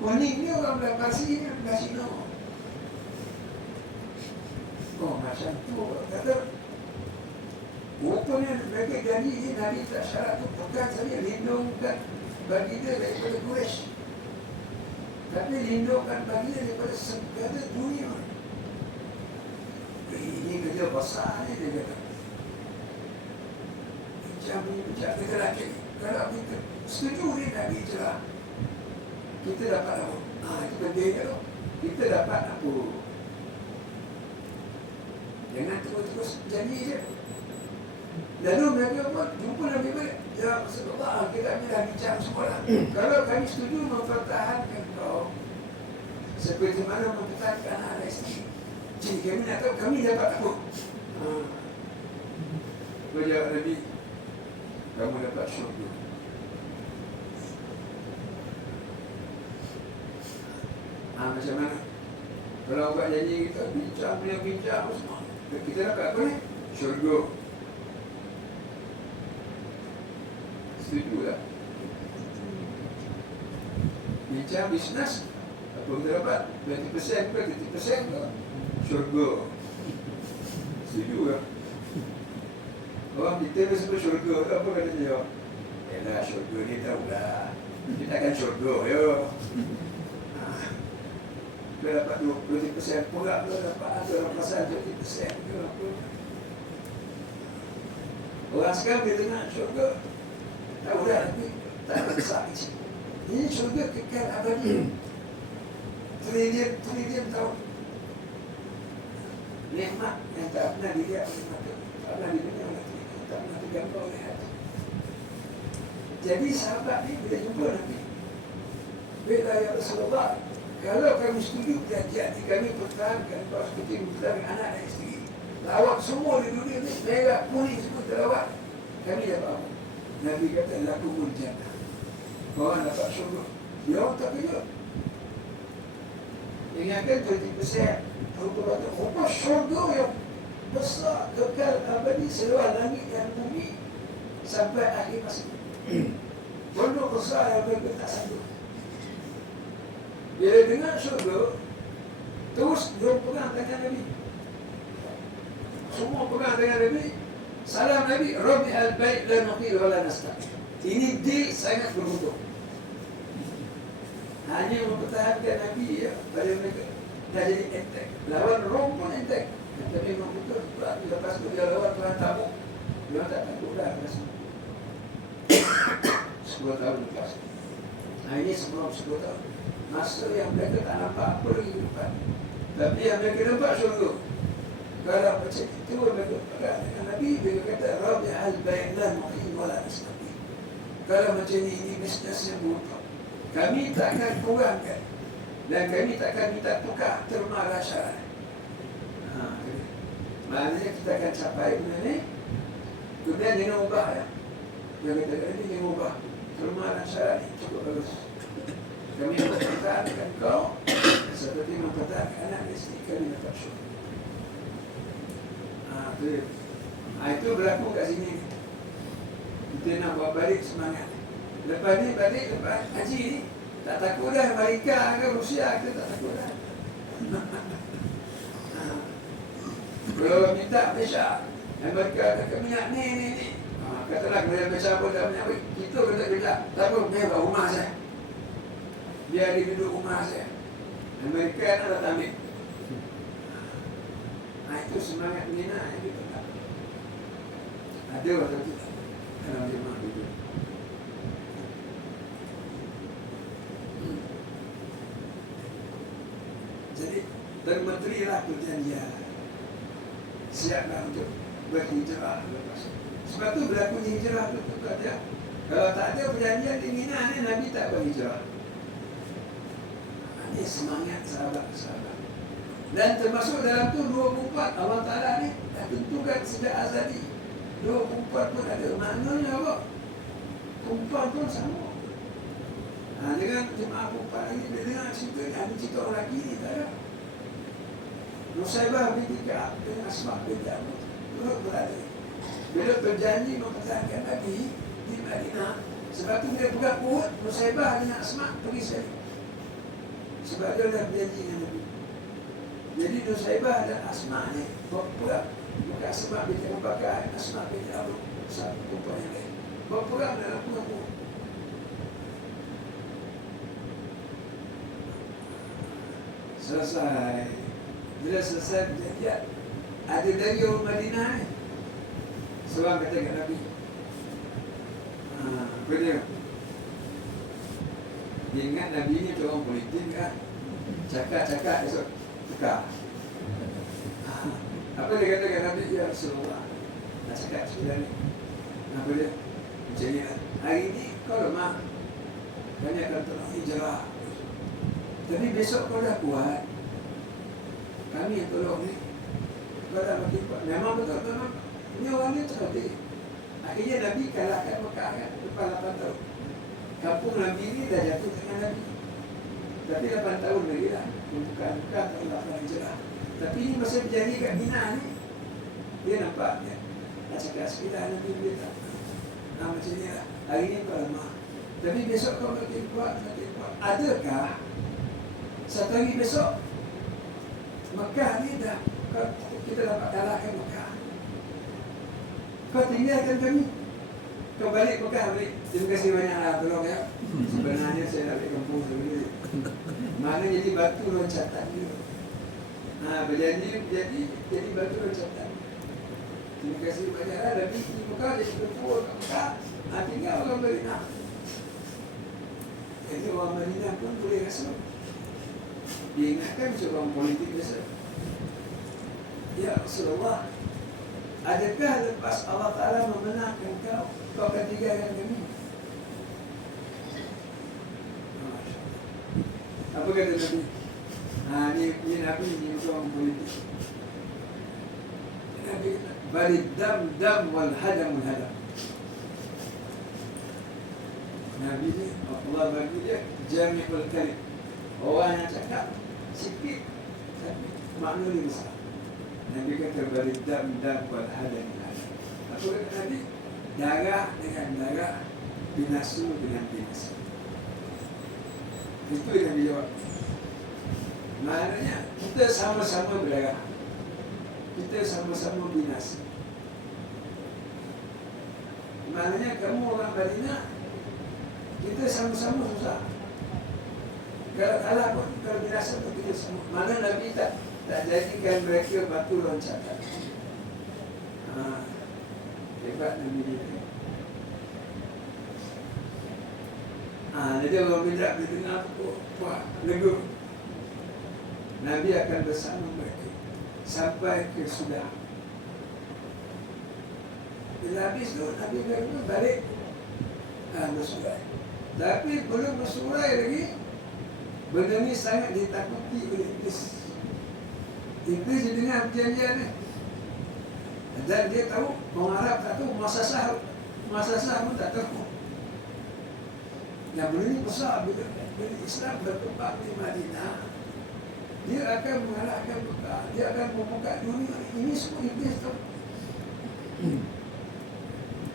Kuning ni orang belah Parsi, ni belah Cina. Oh, macam tu. Kata, rupanya mereka janji ni Nabi tak syarat tu bukan saja lindungkan bagi dia daripada Quraisy, tapi lindungkan bagi dia daripada segala dunia. Ini kerja besar ni dia kata. Bincang kita lagi ni. Kalau kita setuju ni Nabi hijrah, kita dapat apa? Itu pentingnya tu. Kita dapat apa? Jangan terus janji je. Lalu mereka pun jumpa Nabi balik. Ya Rasulullah, kita dah bincang semua lah. Kalau kami setuju mempertahankan kau seperti mana mempertahankan anak isteri, jadi kami nak tahu kami dapat apa. Kau jawab Nabi, kamu dapat syurga. Macam mana? Kalau buat janji kita bincang semua, kita dapat apa ni? Syurga. Setuju tak? Bincang bisnes, apa kita dapat? 20% ke 30% ke? Syurga. Setuju tak? Orang kita sebut syurga, apa kata dia jawab? Yalah, syurga ni tahulah. Kita akan syurga, ya. Dia dapat 20% pula, dia dapat ada rampasan 20% ke apa. Orang sekarang dia dengar syurga, tahu dah, tapi tak besar kecil. Ini syurga kekal abadi. Trilion tahun. Nikmat yang tak pernah dilihat oleh mata, tak pernah didengar oleh telinga, tak pernah tergambar oleh hati. Jadi sahabat ni bila jumpa Nabi, bila ya Rasulullah, kalau kami setuju jadi kami pertahankan kalau seperti mempertahankan anak dan isteri. Lawak semua di dunia ni merah kuning semua terlawak. Kami dapat apa? Nabi kata lakumul jannah. Orang dapat syurga. Dia orang tak kejut. Ingatkan 20%. Tahu kata, apa syurga yang besar, kekal, abadi, seluar langit dan bumi sampai akhir masa. Pondok besar yang mereka tak sanggup. Bila dengar syurga, terus dia pegang tangan Nabi. Semua pegang tangan Nabi. Salam Nabi, Rabbi al-baik la nuqil wa la nastaq. Ini deal sangat beruntung. Hanya mempertahankan Nabi ya, pada mereka dah jadi entek. Lawan Rom pun entek. Tapi memang betul lepas tu dia lawan Tuhan Tabuk. Dia tak takut dah rasa. 10 tahun lepas. Nah ini sebelum 10 tahun. Masa yang mereka tak nampak apa lagi di depan. Tapi yang mereka nampak syurga. Kalau macam itu mereka pegang dengan Nabi, mereka kata Rabbi al-baik la nuqim wa la nastaqim. Kalau macam ini bisnes yang buruk. Kami takkan kurangkan dan kami takkan minta tukar terma rasa. Maknanya kita akan capai benda ni. Kemudian jangan ubah ya. Yang kita kata ini jangan ubah. Terma rasa ni cukup bagus. Kami mempertahankan kau seperti mempertahankan anak isteri kami dapat syurga. Itu berlaku kat sini. Kita nak buat balik semangat. Lepas ni balik, lepas haji ni tak takut dah Amerika ke Rusia ke, tak takut dah. Kalau minta Malaysia, Amerika kata minyak ni. Katalah kemudian Malaysia pun tak minyak, kita kata minta, tak apa, mewah rumah saya. Biar dia duduk rumah saya. Amerika nak datang ambil. Itu semangat Mina yang kita tak. Ada atau tidak dalam jemaah itu. Jadi termenterilah perjanjian. Siaplah untuk berhijrah lepas. Sebab tu berlaku hijrah tu kata. Kalau tak ada perjanjian di Mina ni Nabi tak berhijrah. Ini semangat sahabat-sahabat. Dan termasuk dalam tu 24 Allah Ta'ala ni dah tentukan sejak azali. 24 pun ada. Maknanya apa? Perempuan pun sama. Dengan jemaah perempuan lagi, dia dengar cerita ni, ada cerita orang lelaki ni, tak ada. Nusaibah binti Ka'ab dengan Asma' binti Abu turut berada. Bila berjanji mempertahankan Nabi di Madinah, sebab tu dia pegang Uhud, Nusaibah dengan Asma' pergi sekali. Sebab dia dah berjanji dengan Nabi. Jadi Nusaibah dan Asma' ni berperang. Maka Asma' binti Abu Bakar, Asma' binti Abu satu perempuan yang lain berperang dalam perang Uhud. Selesai. Bila selesai perjanjian, ada dari orang Madinah ni. Seorang kata kat Nabi, apa dia? Dia ingat Nabi ni orang politik kan? Cakap-cakap esok tukar. Apa dia kata kat Nabi? Ya Rasulullah, nak cakap sebenarnya ni. Apa dia? Macam ni lah. Hari ni kau lemah. Banyak kata hijrah. Tapi besok kau dah kuat. Kami yang tolong ni. Kau dah makin kuat. Memang betul-betul. Ini orang ni terhati. Akhirnya Nabi kalahkan Mekah kan. Lepas 8 tahun. Kampung Nabi ni dah jatuh dengan Nabi. Tapi 8 tahun lagi lah. Bukan tahun 8 hijrah. Tapi ni masa berjadi kat Mina ni. Dia nampak dia. Nak cakap sekitar Nabi dia tak. Macam ni lah. Hari ni kau lemah. Tapi besok kau makin kuat. Adakah satu hari besok Mekah ni dah kita dapat kalahkan Mekah, kau tinggalkan kami, kau balik Mekah balik. Terima kasih banyak lah tolong ya. Sebenarnya saya nak balik kampung sendiri. Mana jadi batu loncatan dia. Berjanji jadi batu loncatan. Terima kasih banyak lah. Tapi Mekah jadi berpuluh kat Mekah. Tinggal orang Madinah. Jadi orang Madinah pun boleh rasa. Dia ingatkan seorang politik biasa. Ya Rasulullah, adakah lepas Allah Ta'ala memenangkan kau, kau akan tinggalkan kami? Apa kata Nabi? Ini Nabi ni orang politik. Nabi kata, balid dam wal hadam. Nabi ni Allah bagi dia jami'ul kalim. Orang yang cakap sikit tapi makna dia besar. Nabi kata balid dam wal hadam. Apa kata Nabi? Darah dengan darah, binasu dengan binasu. Itu yang Nabi jawab. Maknanya kita sama-sama berdarah, kita sama-sama binasa. Maknanya kamu orang Madinah, kita sama-sama susah. Kalau kalah pun, kalau binasa pun kita sama. Mana Nabi tak jadikan mereka batu loncatan. Hebat Nabi ni. Jadi orang bidak dia dengar tu, wah, lega. Nabi akan bersama mereka sampai ke Sudan. Bila habis tu, Nabi balik bersurai. Tapi belum bersurai lagi, benda ni sangat ditakuti oleh Iblis. Iblis dia dengar perjanjian ni. Dan dia tahu, orang Arab tak tahu, masa sah pun tak tahu. Yang benda ni besar bila Islam berkembang di Madinah. Dia akan mengalahkan Mekah, dia akan membuka dunia. Ini semua Iblis tahu.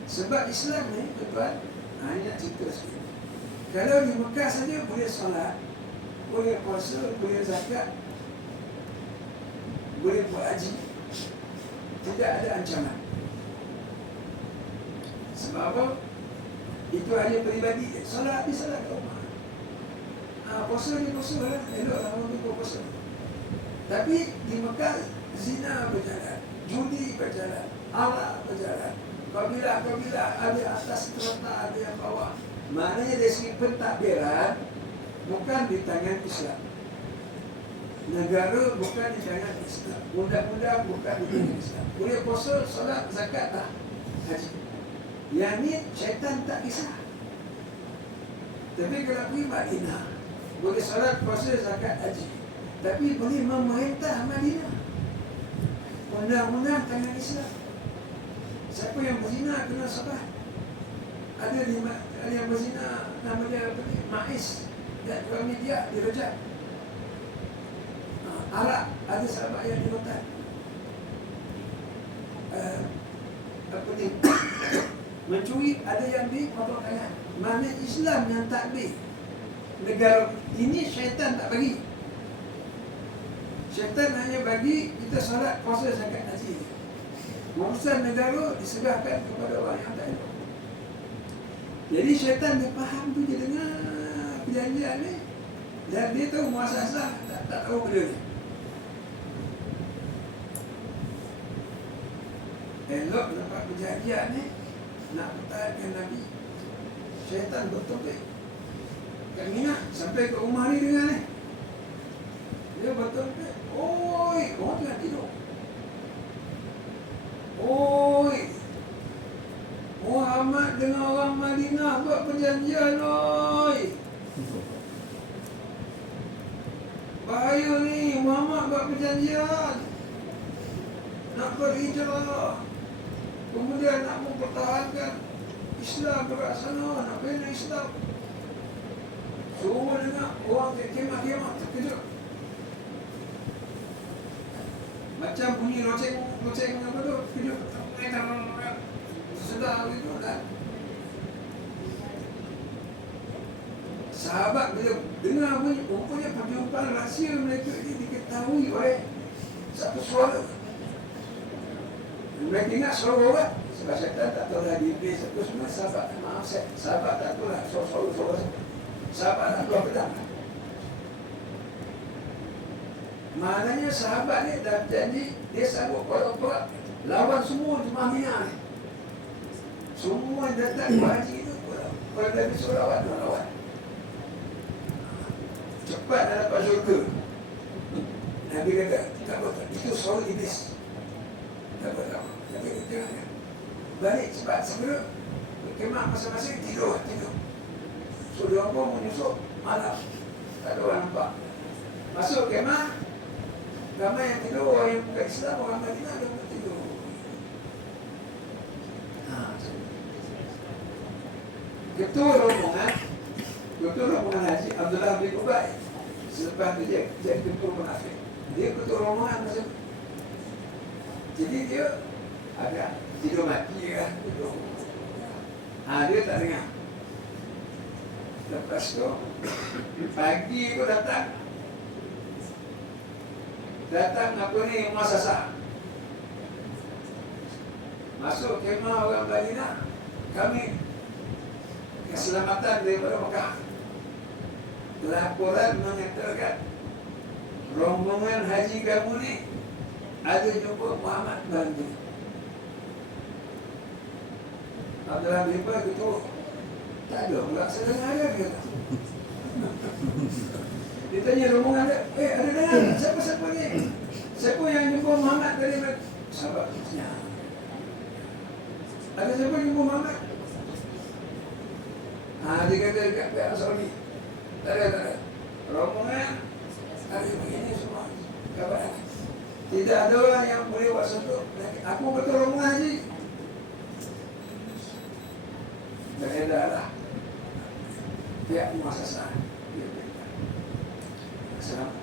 Sebab Islam ni, tuan-tuan, hanya cerita sikit. Kalau di Mekah saja boleh solat, boleh puasa, boleh zakat, boleh buat haji, tidak ada ancaman. Sebab apa? Itu hanya peribadi. Solat habis solat kat rumah. Puasa ni puasa lah, eloklah orang tu puasa. Tapi di Mekah zina berjalan, judi berjalan, arak berjalan. Apabila ada atas terletak, ada yang bawah. Maknanya dari segi pentadbiran bukan di tangan Islam. Negara bukan di tangan Islam. Undang-undang bukan di tangan Islam. Boleh puasa, solat, zakat tak? Haji. Yang ni syaitan tak kisah. Tapi kalau pergi Madinah, boleh solat, puasa, zakat, haji. Tapi boleh memerintah Madinah. Undang-undang tangan Islam. Siapa yang berzina kena sabat. Ada yang berzina, nama dia apa ni? Maiz. Dan suami dia direjam. Arak, ada sahabat yang dirotan. Apa ni? Mencuri, ada yang dipotong tangan. Mana Islam yang takbir. Negara ini syaitan tak bagi. Syaitan hanya bagi kita solat, puasa, zakat, haji. Urusan negara diserahkan kepada orang yang tak elok. Jadi syaitan dia faham tu, dia dengar perjanjian ni, dan dia tahu muasasah tak tahu benda ni. Elok dapat perjanjian ni, nak pertahankan Nabi. Syaitan betul-betul kat Mina sampai ke rumah ni dengar ni. Dia betul-betul, oi, orang tengah tidur. Oi, Muhammad dengan orang Madinah buat perjanjian, oi. Bahaya ni, Muhammad buat perjanjian nak berhijrah, kemudian nak mempertahankan Islam dekat sana, nak bina Islam. Semua dengar, orang kemah-kemah terkejut. Macam bunyi loceng apa tu, video sedar gitu kan. Sahabat bila dengar bunyi, rupanya perjumpaan rahsia mereka ini diketahui oleh satu suara. Mereka ingat suara orang, sebab syaitan tak tahu dah di Iblis itu semua. Sahabat tak tahu lah suara. Sahabat tak tahu pedang. Maknanya sahabat ni dah janji, dia sanggup perang lawan semua jemaah Mina ni. Semua yang datang ke haji itu, kalau Nabi suruh lawan. Cepat nak dapat syurga. Nabi kata, tak apa, itu suara Iblis. Tak apa. Nabi kata, balik cepat segera. Kemah masing-masing tidur. So dia orang pun menyusup malam. Tak ada orang nampak. Masuk kemah, ramai yang tidur, yang bukan Islam, orang Madinah dia bukan tidur. Ketua rombongan haji Abdullah bin Ubay. Selepas itu dia jadi ketua munafik. Dia ketua rombongan macam. Jadi dia agak tidur mati lah. Dia tak dengar. Lepas tu pagi tu datang apa ni, muasasah. Masuk kemah orang Madinah, kami keselamatan daripada Mekah. Laporan mengatakan rombongan haji kamu ni ada jumpa Muhammad nanti. Abdullah bin Ubay itu tak ada pula sedang ada dia. Dia tanya rombongan dia, ada dengar siapa ni? Siapa yang jumpa Muhammad tadi? Sahabat tanya. Ada siapa jumpa Muhammad? Dia kata dekat pihak Saudi. Tak ada. Rombongan hari begini semua. Kabar. Tidak ada orang yang boleh buat sesuatu. Aku betul rombongan haji. Beredarlah pihak muasasah. Selamat.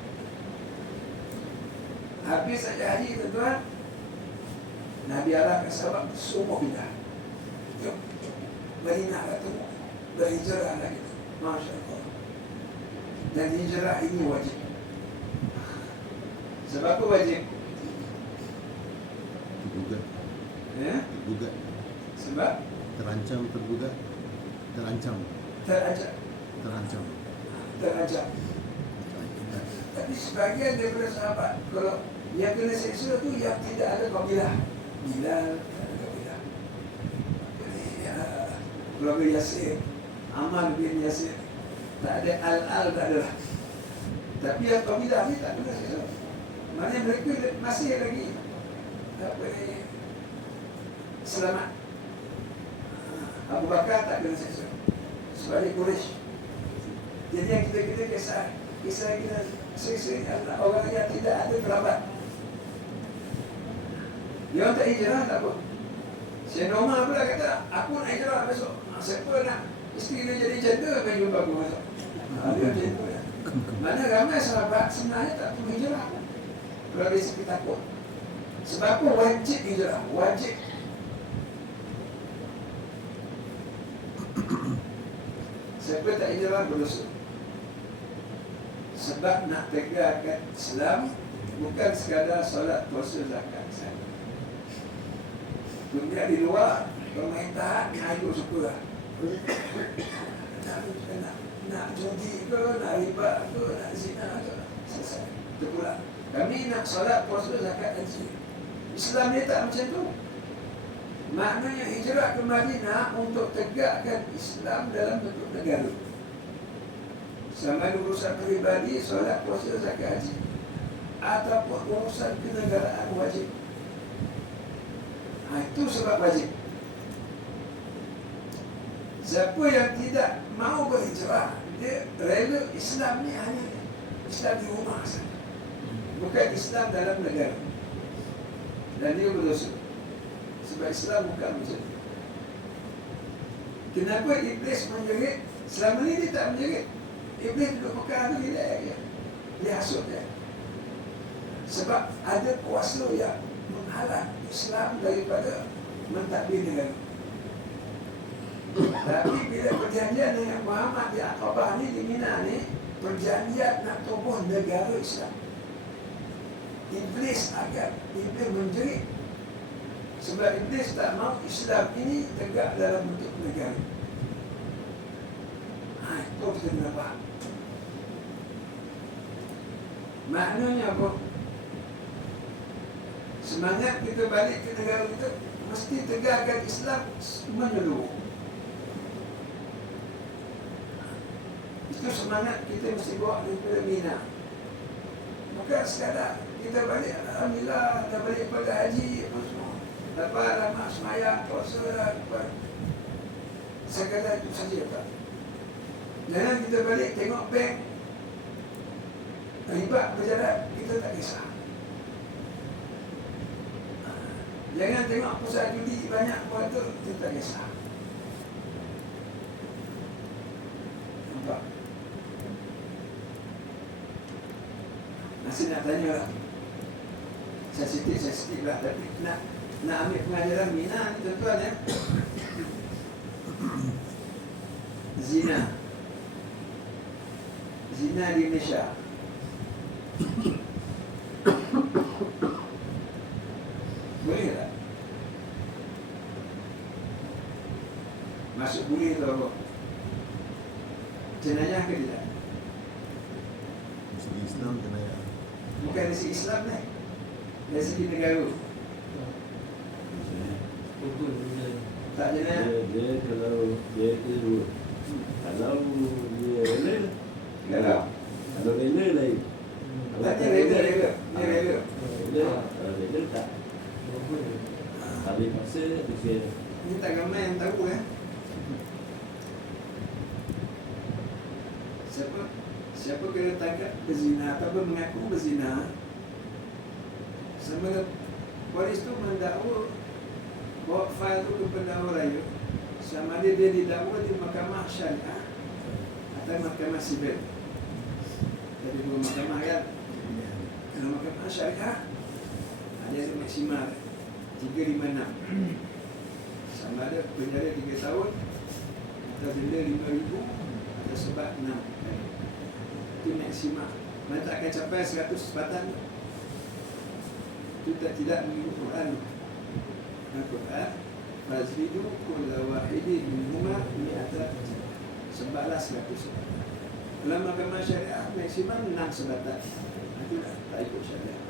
Habis saja haji tuan-tuan, Nabi arahkan sahabat semua pindah. Jom, Madinah ketemu, berhijrah lagi. Masya Allah. Dan hijrah ini wajib. Sebab apa wajib? Tergugat. Ya? Tergugat. Sebab? Terancam, tergugat. Terancam. Tapi sebagian daripada sahabat, kalau yang kena seksa tu yang tidak ada kabilah. Bilal tak ada kabilah. Jadi keluarga Yasir, Ammar bin Yasir, tak ada al-al, tak ada lah. Tapi yang kabilah ni tak kena seksa. Maknanya mereka masih lagi selamat. Abu Bakar tak kena seksa sebagai Quraisy. Jadi yang kita kisah kita seksa adalah orang yang tidak ada kerabat. Dia tak hijrah tak apa. Syekh Umar pula kata, aku nak hijrah besok. Siapa nak isteri dia jadi janda, akan jumpa aku besok. Dia macam itu ya. Mana ramai sahabat sebenarnya tak perlu hijrah. Kalau dia sepi takut. Sebab apa wajib hijrah? Wajib. Siapa tak hijrah berdosa. Sebab nak tegakkan Islam bukan sekadar solat, puasa, zakat sahaja. Dunia di luar, pemerintahan ikut suka lah. Nak judi ke, nak riba ke, nak zina ke, selesai. Itu pula. Kami nak solat, puasa, zakat, haji. Islam ni tak macam tu. Maknanya hijrah ke Madinah untuk tegakkan Islam dalam bentuk negara. Sama ada urusan peribadi, solat, puasa, zakat, haji, ataupun urusan kenegaraan wajib. Itu sebab wajib. Siapa yang tidak mau berhijrah, dia rela Islam ni hanya Islam di rumah saja, bukan Islam dalam negara. Dan dia berdosa. Sebab Islam bukan macam itu. Kenapa Iblis menjerit? Selama ni dia tak menjerit. Iblis duduk Mekah tu dia hasut dia. Sebab ada kuasa yang menghalang Islam daripada mentadbir negara. Tapi bila perjanjian dengan Muhammad di Aqabah ni, di Mina ni, perjanjian nak tubuh negara Islam. Iblis menjerit. Sebab Iblis tak mahu Islam ini tegak dalam bentuk negara. Itu kita kena faham. Maknanya apa? Semangat kita balik ke negara kita, mesti tegakkan Islam menyeluruh. Itu semangat kita mesti bawa daripada Mina. Bukan sekadar kita balik, alhamdulillah, dah balik pada haji apa semua, dapat lama semayang, puasa dah dapat. Saya kata itu saja tak. Jangan kita balik tengok bank Riba berjalan, kita tak kisah. Jangan tengok pusat judi banyak buat tu, kita tak kisah. Nampak? Masih nak tanya lah. Sensitif lah, tapi nak ambil pengajaran Mina ni tuan-tuan ya. Zina di Malaysia. Boleh tak? Masuk boleh atau apa? Jenayah ke tidak? Segi Islam jenayah. Bukan dari segi Islam ni, dari segi negara. Tak jenayah? Dia kalau dia tu kalau dia rela, kalau rela lain. Tak dia rela. Dia rela. Kalau rela tak. Habis masa dia Ini tak ramai yang tahu ya. Siapa kena tangkap berzina ataupun mengaku berzina, sama polis tu mendakwa, bawa fail tu ke pendakwa raya, sama ada dia didakwa di mahkamah syariah atau mahkamah sivil. Jadi dua mahkamah kan. Kalau mahkamah syariah ada maksimal 356, sama ada penjara 3 tahun atau denda 5,000 atau sebat 6 kali. Itu maksimal. Mana tak akan capai 100 sebatan. Itu tidak mengikut Quran. Al-Quran fazlidu kulla wahidi minhuma mi'ata sebatlah 100 sebatan. Dalam mahkamah syariah maksimal 6 sebatan. Itu tak ikut syariah.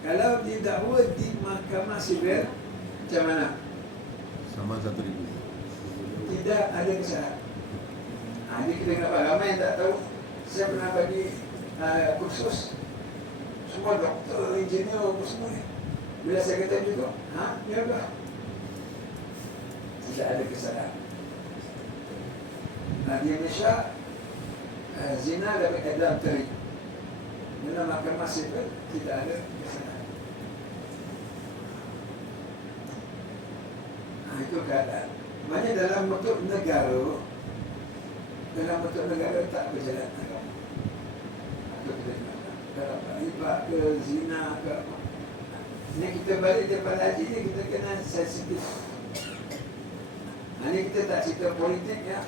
Kalau didakwa di mahkamah sivil, macam mana? Sama 1,000. Tidak ada kesalahan. Ini kita kenapa ramai yang tak tahu. Saya pernah bagi kursus semua doktor, engineer, apa semua ni. Bila saya kata macam tu, ni apa? Tidak ada kesalahan. Di Malaysia, zina dapat adultery. Dalam mahkamah sivil tidak ada kesalahan. Itu keadaan. Maknanya dalam bentuk negara, tak berjalan agama. Atau kita kata, dalam riba ke, zina ke apa. Ini kita balik daripada haji ni, kita kena sensitif. Ini kita tak cerita politik ya.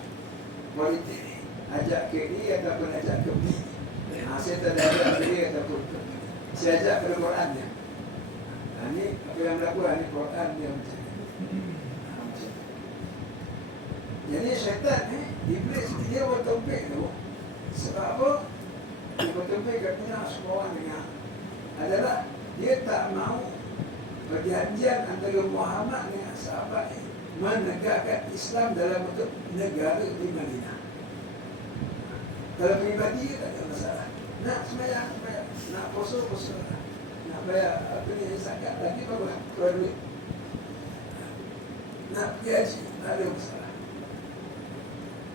Politik ni, ajak ke A ataupun ajak ke B. Saya tak ada ajak ke A ataupun ke B. Saya ajak ke Quran ni. Ini apa yang berlaku, ini Quran dia macam ni. Jadi syaitan ni, iblis dia bertempik tu. Sebab apa? Dia bertempik katanya semua orang dengar. Adalah dia tak mahu perjanjian antara Muhammad dengan sahabat ni menegakkan Islam dalam bentuk negara di Madinah. Kalau peribadi tak ada masalah. Nak sembahyang, sembahyang. Nak puasa, puasa. Nak bayar apa ni zakat lagi bagus, keluar duit. Nak pergi haji, tak ada masalah.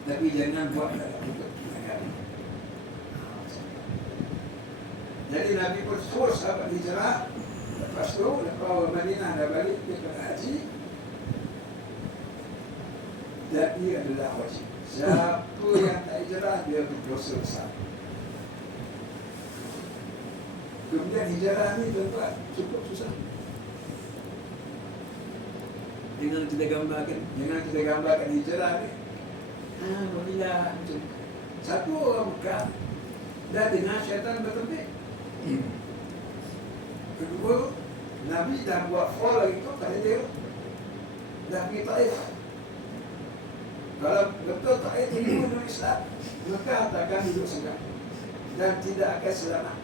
Tapi jangan buat dalam bentuk negara. Jadi Nabi pun suruh sahabat hijrah. Lepas tu, lepas orang Madinah dah balik, dia pergi haji. Jadi adalah wajib. Siapa yang tak hijrah, dia berdosa besar. Kemudian hijrah ni tuan-tuan cukup susah. Jangan kita gambarkan hijrah ni. Bila satu orang Mekah dah dengar syaitan bertempik. Kedua, Nabi dah buat fall lagi tu pada dia. Dah pergi Taif. Kalau betul Taif ini dulu Islam, Mekah takkan hidup segar dan tidak akan selamat.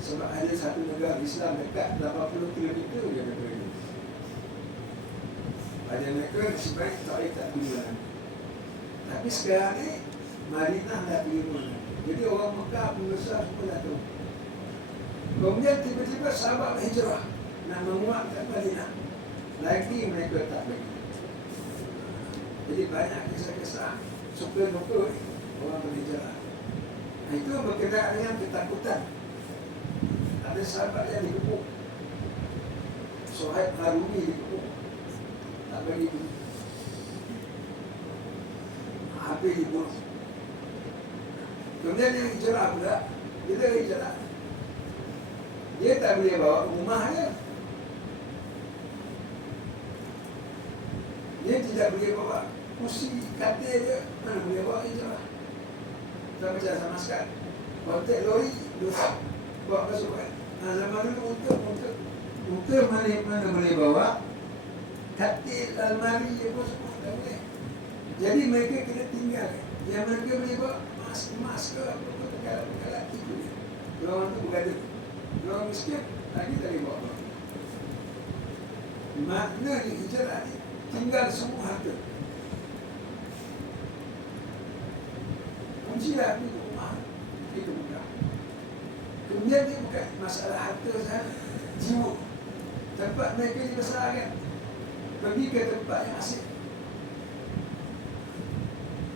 Sebab ada satu negara Islam dekat 80 km je negara itu. Pada negara sebaik Taif tak dulu. Tapi sekarang ni Madinah dah terima. Jadi orang Mekah pengusaha semua dah tahu. Kemudian tiba-tiba sahabat hijrah nak menguatkan Madinah. Lagi mereka tak bagi. Jadi banyak kisah-kisah suka-duka orang berhijrah. Itu berkenaan dengan ketakutan. ada sahabat yang dikepuk. Suhaib Harumi dikepuk. Tak bagi pun. Habis dibunuh. Kemudian yang hijrah pula, dia hijrah. Dia tak boleh bawa rumah dia. Dia tidak boleh bawa kursi katil dia. Mana boleh bawa hijrah? Tak macam sama sekali. Kontek lori, dosa. Bawa pasukan. Zaman dulu unta mana boleh bawa katil, almari, apa semua tak boleh. Jadi mereka kena tinggal. Yang mereka boleh bawa emas ke apa perkara-perkara itu. Orang tu berada. Orang miskin lagi tak boleh bawa. Maknanya hijrah ni tinggal semua harta. Kunci-lah itu rumah. Itu mudah. Kemudian dia bukan masalah harta sahaja. Jiwa. Tempat mereka dibesarkan. Pergi ke tempat yang asyik.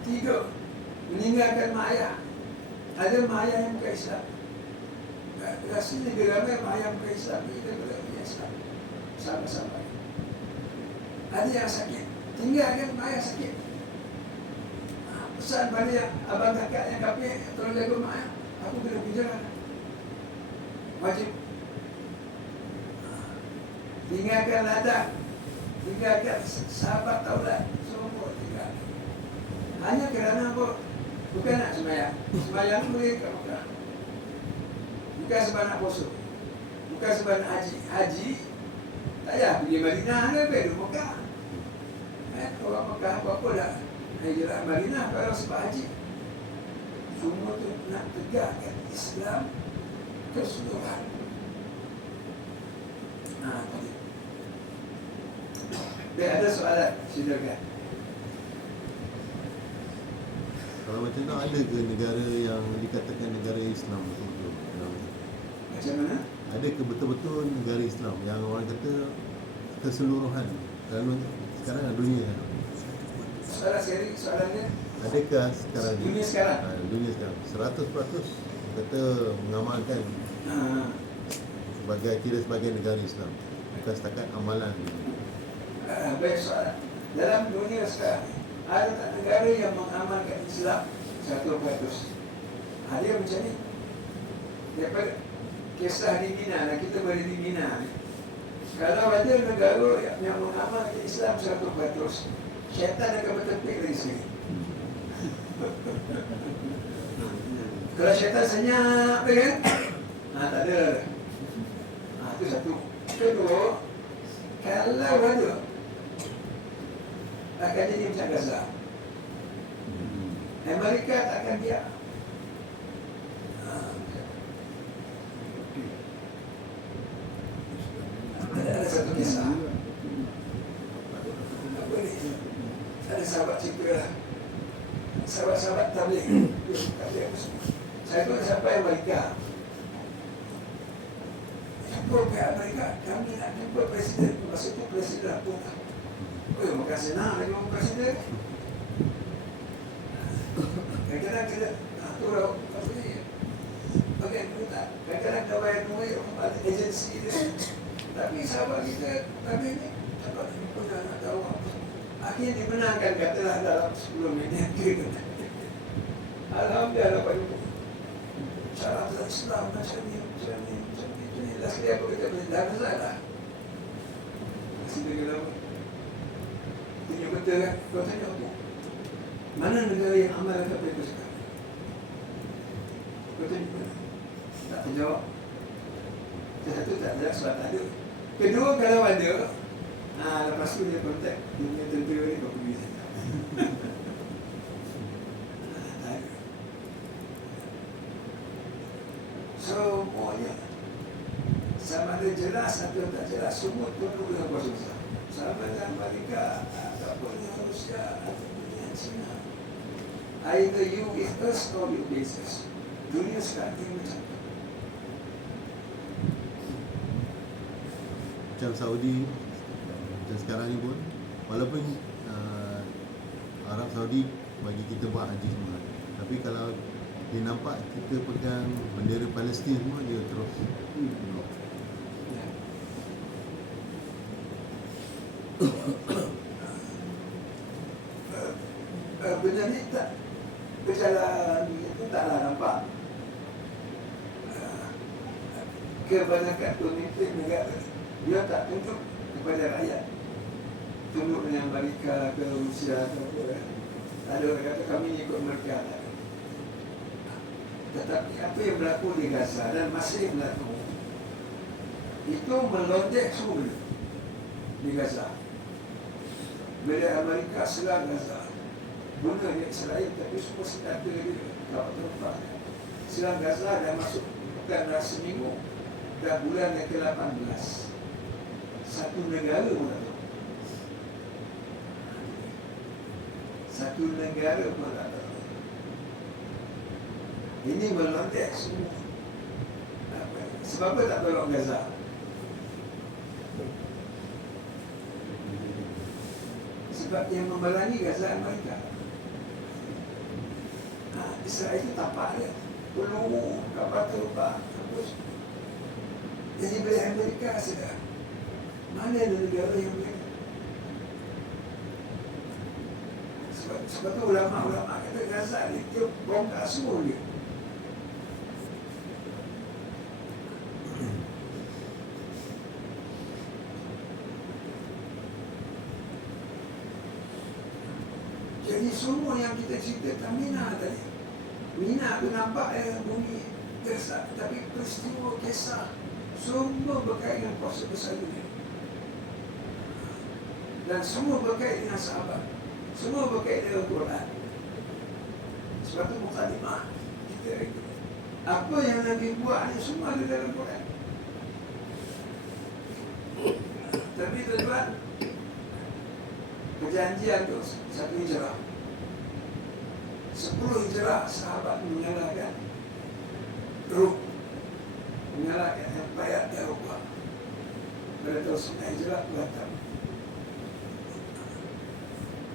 3. Meninggalkan mak ayah. Ada mak ayah yang bukan Islam. Rasa lebih ramai mak ayah bukan Islam daripada orang Islam. Sama-sama. Ada yang sakit. Tinggalkan mak ayah sakit. Pesan pada yang abang kakak yang kafir, tolong jaga mak ayah. Aku kena hijrah. Wajib. Tinggalkan ladang. Tinggalkan sahabat taulat. Semua tinggalkan. Hanya kerana apa? Bukan nak sembahyang. Sembahyang boleh kat Mekah. Bukan sebab nak puasa. Bukan sebab nak haji. Haji tak payah pergi Madinah ke pergi Mekah. Orang Mekah apa-apa dah. Hijrah Madinah kalau sebab haji. Semua tu nak tegakkan Islam keseluruhan. Tadi. Dia ada soalan, silakan. Kalau macam tu ada ke negara yang dikatakan negara Islam betul-betul? Macam mana? Ada ke betul-betul negara Islam yang orang kata keseluruhan dalam sekarang dunia? Soalan sekali, soalan dia. Adakah sekarang Dunia sekarang? Dunia sekarang 100% kata mengamalkan sebagai negara Islam, bukan setakat amalan. Baik soalan. Dalam dunia sekarang ada tak negara yang mengamalkan Islam 100%? Ada macam ni. Daripada kisah di Mina, kita berada di Mina. Kalau ada negara yang mengamalkan Islam 100%, syaitan akan bertepik dari sini. Kalau syaitan senyap kan? Tak ada. Itu satu. Kedua, kalau ada, akan jadi macam Gaza. Amerika tak akan biar. Ada satu kisah. Apa ni? Ada sahabat cerita lah. Sahabat-sahabat tabligh. Saya pun sampai Amerika. Jumpa ke Amerika, kami nak jumpa Presiden. Masa itu Presiden pun. Oh, makan senang lagi orang Presiden. Kadang-kadang kita turun apa ni? Bagian kita. Kadang-kadang kita bayar duit kepada agensi dia. Tapi sahabat kita tadi ni dapat jumpa dan nak tahu apa. Akhirnya dimenangkan katalah dalam 10 minit. Alhamdulillah dapat jumpa. Syarat Islam macam ni. Last kali apa kita dah salah. Masih dengar apa? Tunjuk betul kan? Kau tanya aku. Mana negara yang amal kata itu sekarang? Kau tunjuk mana? Tak terjawab. Satu tak ada, sebab tak ada. Kedua, kalau ada, lepas tu dia kontak. Dia punya tentera ni kau pergi sana. Tak ada. Semuanya sama ada jelas atau tak jelas, semua tunduk dengan kuasa besar. Sama dengan Amerika, ataupun dengan Rusia, ataupun dengan China. Either you with us or you with us. Dunia sekarang ini macam tu. Macam Saudi macam sekarang ni pun, walaupun Arab Saudi bagi kita buat haji semua, tapi kalau dia nampak kita pegang bendera Palestin semua, dia terus block. Ya. Benda ni tak berjalan itu taklah nampak. Kebanyakan pemimpin negara dia tak tunjuk kepada rakyat, tunduk dengan Amerika ke Rusia ke apa. Ada orang kata kami ikut mereka. Tetapi apa yang berlaku di Gaza dan masih berlaku itu melonjak semula di Gaza. Bila Amerika serang Gaza, guna di Israel, tapi semua senjata dia tak terlepas. Serang Gaza dah masuk bukan dah seminggu, dah bulan yang ke-18. Satu negara pun tak tahu. Satu negara pun tak tahu. Ini melonjak semua. Sebab apa tak tolong Gaza? Sebab yang memberangi Gaza Amerika. Israel itu tapak dia, peluru, kapal terbang, terus. Jadi bila Amerika sedar, mana ada negara yang boleh? Sebab tu ulama-ulama kata Gaza ni dia bongkar semua dia. Jadi semua yang kita cerita tentang Mina tadi, Mina tu nampak bumi Gaza, tapi peristiwa kisah semua berkait dengan kuasa besar dunia. Dan semua berkait dengan sahabat, semua berkait dengan Quran. Sebab tu mukadimah kita ikut. Apa yang Nabi buat ni semua ada dalam Quran. Tapi tuan-tuan, perjanjian tu satu hijrah, 10 hijrah sahabat menyalahkan Rum, menyalahkan Empayar Eropah. Pada tahun 9 hijrah Batam.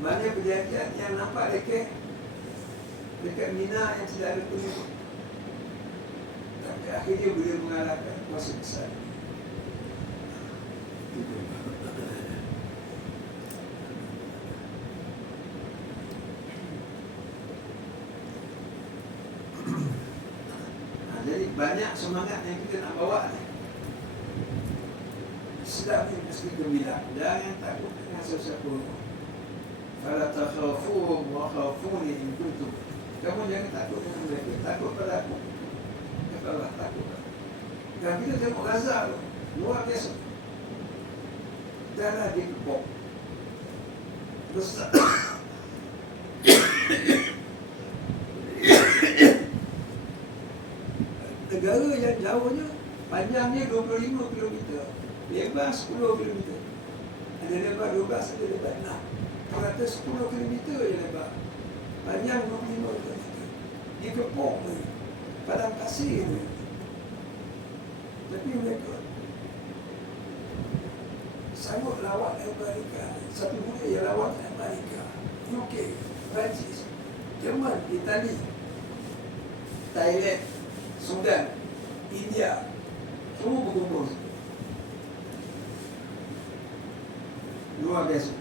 Banyak perjanjian yang nampak dekat Mina yang tidak ada penduduk, tapi akhirnya boleh mengalahkan kuasa besar. Jadi banyak semangat yang kita nak bawa ni. Islam ni mesti gembira. Jangan takut dengan sesiapa. Fala takhafuhum wa khafuni in kuntum. Kamu jangan takut dengan mereka, takut pada aku. Kata Allah, takut. Dan kita tengok Gaza tu, luar biasa. Darah dikepok. Besar. Negara yang jauhnya, panjangnya 25 km, lebar 10 km. Ada lebar 12, ada lebar 6. Rata 10 km je lebar, panjang 25 km. Dikepok ni, padang pasir ni. Tapi mereka sanggup lawat Amerika. Satu mulia yang lawat Amerika, UK, Perancis, Jerman, Itali, Thailand, Sudan, India, semua berkumpul. Luar biasa.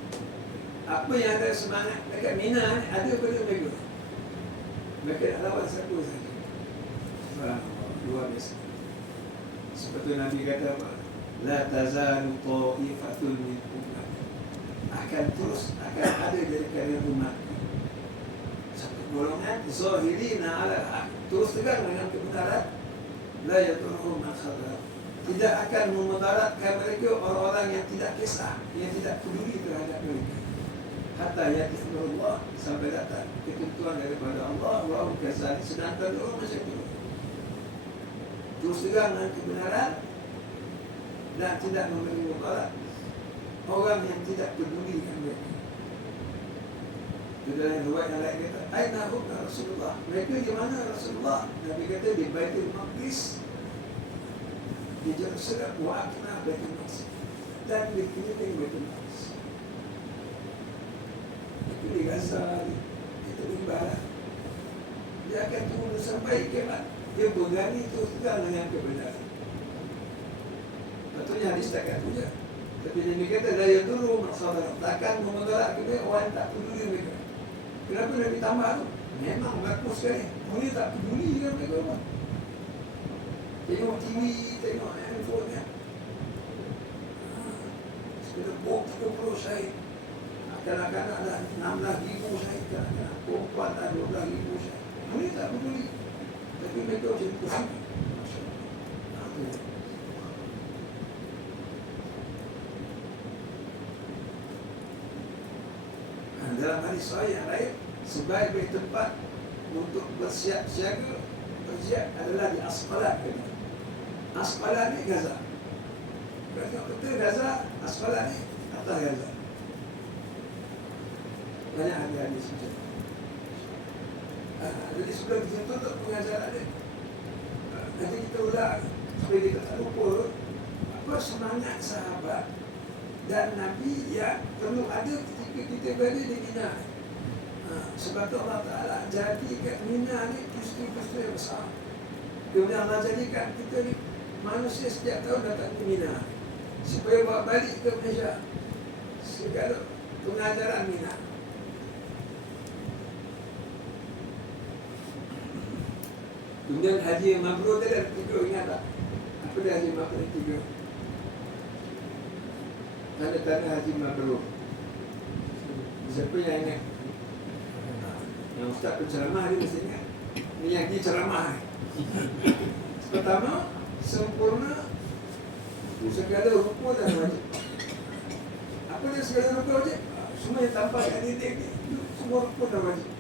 Apa yang ada semangat dekat Mina ni ada pada mereka. Mereka nak lawan satu saja. Luar biasa. Seperti Nabi kata apa? La tazalu ta'ifatun min ummati. Akan ada daripada umat. Satu golongan zahirina ala haq, terus tegang dengan kebenaran. La yadurruhum man khadara. Tidak akan memudaratkan mereka orang-orang yang tidak kisah, yang tidak peduli terhadap mereka. Hatta ya'ti Allah, sampai datang ketentuan daripada Allah. Wa hum kazalik, sedangkan orang macam itu. Terus tegang dengan kebenaran dan tidak memberi mudarat orang yang tidak peduli dengan mereka. Dalam riwayat yang lain kata, aina hum ya Rasulullah, mereka di mana Rasulullah? Nabi kata di Baitul Maqdis, di Jerusalem, wa akna Baitul Maqdis, dan di keliling Baitul Maqdis. Itu di Gaza, itu di barat. dia akan turun sampai kiamat. Dia berani terus terang dengan kebenaran. Betulnya hadis takkan tu je. Tapi dia kata daya dulu masalah takkan menolak kita orang tak peduli mereka. Kenapa Nabi tambah tu? Memang bagus sekali. Boleh tak peduli dengan mereka apa? Tengok TV, tengok handphone kan. Sekitar 30 saya. Kadang-kadang ada 16,000 saya. Kadang-kadang perempuan ada 12,000 saya. Boleh tak peduli? Tapi mereka macam pusing. Dalam hadis sahih yang lain, sebaik-baik tempat untuk bersiap siaga adalah di Asqalan. Asqalan ni Gaza. Berarti betul Gaza, Asqalan ni atas Gaza. Banyak hadis macam tu. Jadi sebelum kita tutup pengajaran dia, nanti kita ulang supaya kita tak lupa apa semangat sahabat dan Nabi yang perlu ada ketika kita berada di Mina. Sebab tu Allah Ta'ala jadikan Mina ni peristiwa-peristiwa yang besar. Kemudian Allah jadikan kita ni manusia setiap tahun datang ke Mina supaya bawa balik ke Malaysia segala pengajaran Mina. Kemudian haji yang mabrur dia ada 3, ingat tak? Apa dia haji mabrur 3? Tanda-tanda haji mabrur. Siapa yang ingat? Yang ustaz penceramah dia mesti ingat. Ini yang dia ceramah. Pertama, sempurna segala rukun dan wajib. Apa dia segala rukun wajib? Semua yang tampak yang dinding ni, semua rukun dan wajib.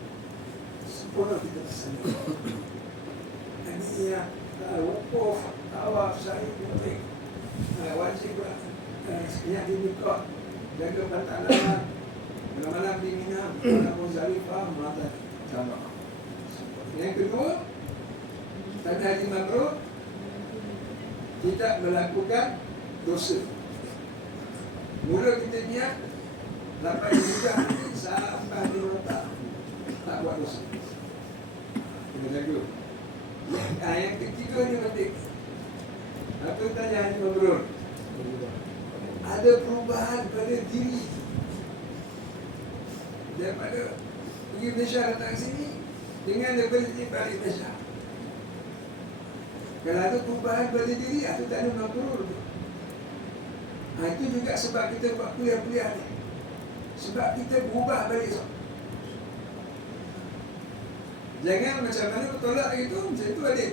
Sempurna kita laksanakan. Ini ya, wukuf, tawaf, sa'i, penting. Wajib yang dimikot, jaga pantangan, malam-malam di Mina, malam Muzdalifah, mata jamaah. Yang kedua, tanda haji mabrur, tidak melakukan dosa. Mula kita niat, dapat juga sampai dirotak, tak buat dosa. Kita jaga. Yang ketiga ni penting. Apa tanya haji mabrur? Ada perubahan pada diri. Daripada pergi Malaysia datang sini dengan daripada balik Malaysia. Kalau ada perubahan pada diri, itu tanda mabrur. Itu juga sebab kita buat kuliah-kuliah ni. Sebab kita berubah balik. Jangan macam mana bertolak itu, macam itu adik.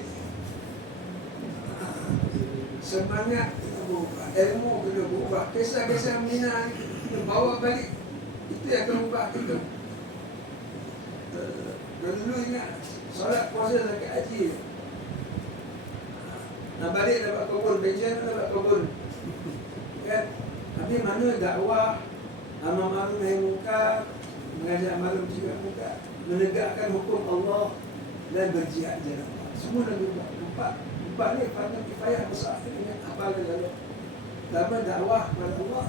Semangat kita berubah, ilmu kita berubah, kisah-kisah Mina kita bawa balik. Itu yang akan ubah kita. Dulu ingat solat, puasa, zakat, haji. Nak balik dapat kabul, pension dapat kabul. Kan? Tapi mana dakwah, amal ma'ruf nahi munkar, mengajar malam juga munkar, menegakkan hukum Allah dan berjihad jalan Allah. Semua dah berubah. Empat ni fardu kifayah besar dengan apa lalu. Pertama dakwah kepada Allah.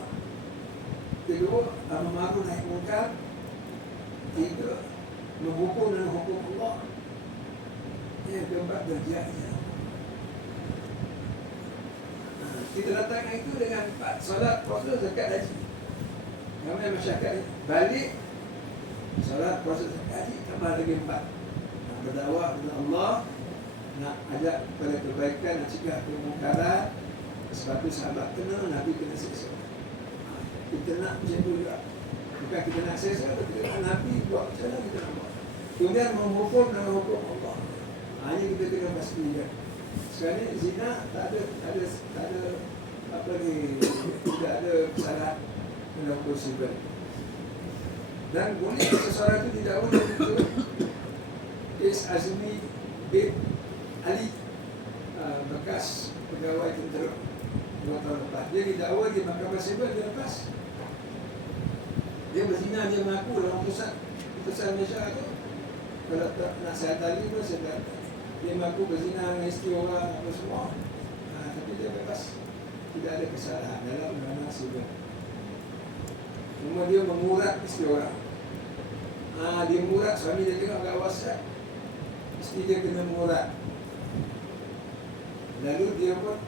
Kedua amal ma'ruf nahi munkar. Tiga menghukum dengan hukum Allah. Yang keempat berjihad jalan Allah. Kita datang itu dengan 4 solat, puasa, zakat, haji. Ramai masyarakat balik solat, puasa, zakat, haji, tambah lagi 4. Nak berdakwah kepada Allah, nak ajak kepada kebaikan, nak cegah kemungkaran. Sebab itu sahabat kena, Nabi kena seksa. Kita nak macam itu juga. Bukan kita nak seksa, tapi kita nak Nabi buat macam mana kita nak buat. Kemudian menghukum dengan hukum Allah. Hanya kita kena pastikan. Sekarang ni zina tak ada apa ni, tidak ada kesalahan kena hukum sibel. Dan boleh seseorang itu tidak boleh itu Is Azmi bin Ali, bekas pegawai tentera 2 tahun lepas. Dia didakwa di mahkamah sibel, dia lepas. Dia berzina, dia mengaku dalam putusan Malaysia tu. Kalau tak nak saya tali pun saya tak. Dia mengaku berzina dengan isteri orang apa semua. Tapi dia bebas. Tidak ada kesalahan dalam undang-undang sibel. Cuma dia mengurat isteri orang. Dia mengurat, suami dia tengok kat WhatsApp. mesti dia kena mengurat. Lalu dia pun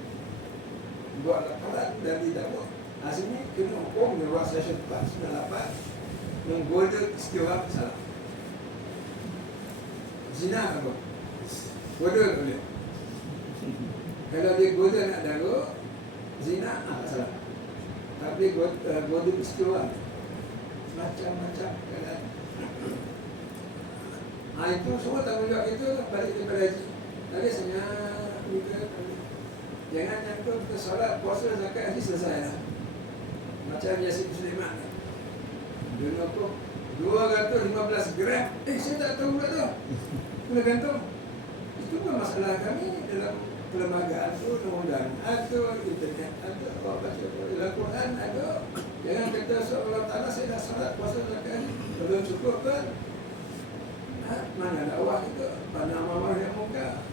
buat laporan dan didakwa. Sini kena hukum di ruang session 498 menggoda isteri orang salah. Zina apa? Goda tak boleh. Kalau dia goda nak dara, zina tak salah. Tapi goda isteri orang, macam-macam keadaan. Itu semua tanggungjawab itu balik kepada haji. Tadi saya jangan nyangkut kita solat, puasa, zakat, haji selesai lah. Macam Yasin Sulaiman dulu aku 215 gram. Saya tak tahu pula tu. Kena gantung. Itu pun masalah kami dalam perlembagaan tu, undang-undang ada, internet ada, baca dalam Quran ada. Jangan kata Allah Ta'ala saya dah salat, puasa, zakat, belum cukup kan? Mana dakwah kita, mana amal yang muka,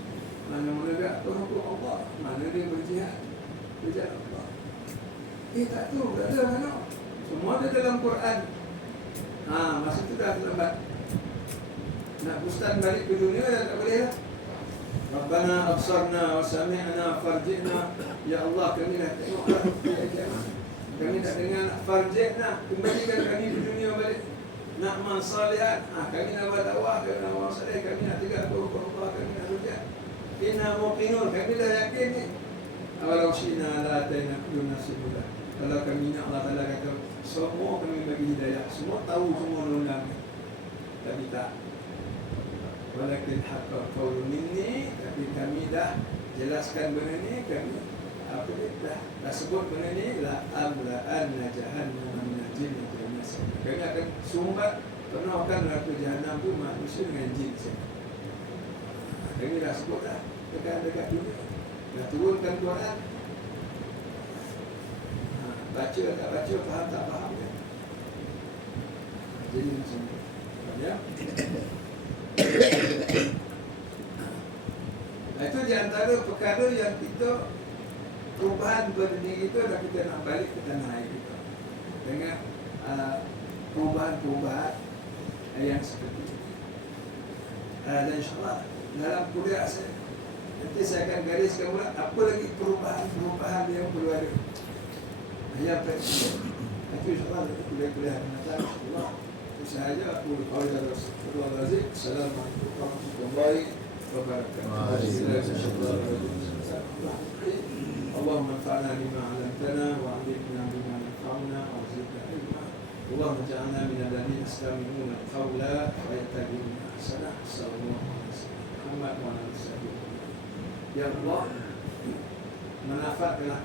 mana menegakkan hukum Allah, mana dia berjihad berjalan Allah. Tak tahu, tak ada mana. Semua ada dalam Quran. Masa tu dah terlambat. Nak bustan balik ke dunia dah tak boleh lah. Rabbana absarna wa sami'na farji'na. Ya Allah, kami dah tengok lah. Kami tak dengar nak farji'na. Kembalikan kami ke dunia balik. Nak mansalihat. Kami nak buat dakwah, kami nak buat salih, kami nak tegak hukum Allah, kami nak rujak. Inna muqinun, kami dah yakin ni. Walau syi'na la atayna kullu nafsin hudaha. Kalau kami nak, Allah Ta'ala kata semua kami bagi hidayah, semua tahu semua undang. Tapi tak. Walakin haqqa qawlu minni, tapi kami dah jelaskan benda ni, kami dah sebut benda ni, la amla'anna jahannama minal jinni wal ins. Kami akan sumbat penuhkan neraka jahanam tu manusia dengan jin saja. Kami dah sebut dah dekat dunia. Dah turunkan Quran. Baca tak baca, faham tak faham kan? Jadi macam ni. Ya? Itu di antara perkara yang kita perubahan berdiri kita dan kita nak balik ke tanah air kita dengan perubahan-perubahan yang seperti ini. Dan insyaAllah dalam kuliah saya nanti saya akan gariskan pula apa lagi perubahan-perubahan yang perlu ada. Yang penting itu insyaAllah kuliah-kuliah mendatang insyaAllah. Itu sahaja aku berkata Assalamualaikum warahmatullahi wabarakatuh. اللهم انفعنا بما علمتنا وعلمنا بما ينفعنا وزدنا علما. اللهم اجعلنا من الذين يستمعون القول ويتبعون احسنه. صلى الله عليه وسلم محمد وعلى اله وصحبه. Ya Allah, manfaatkanlah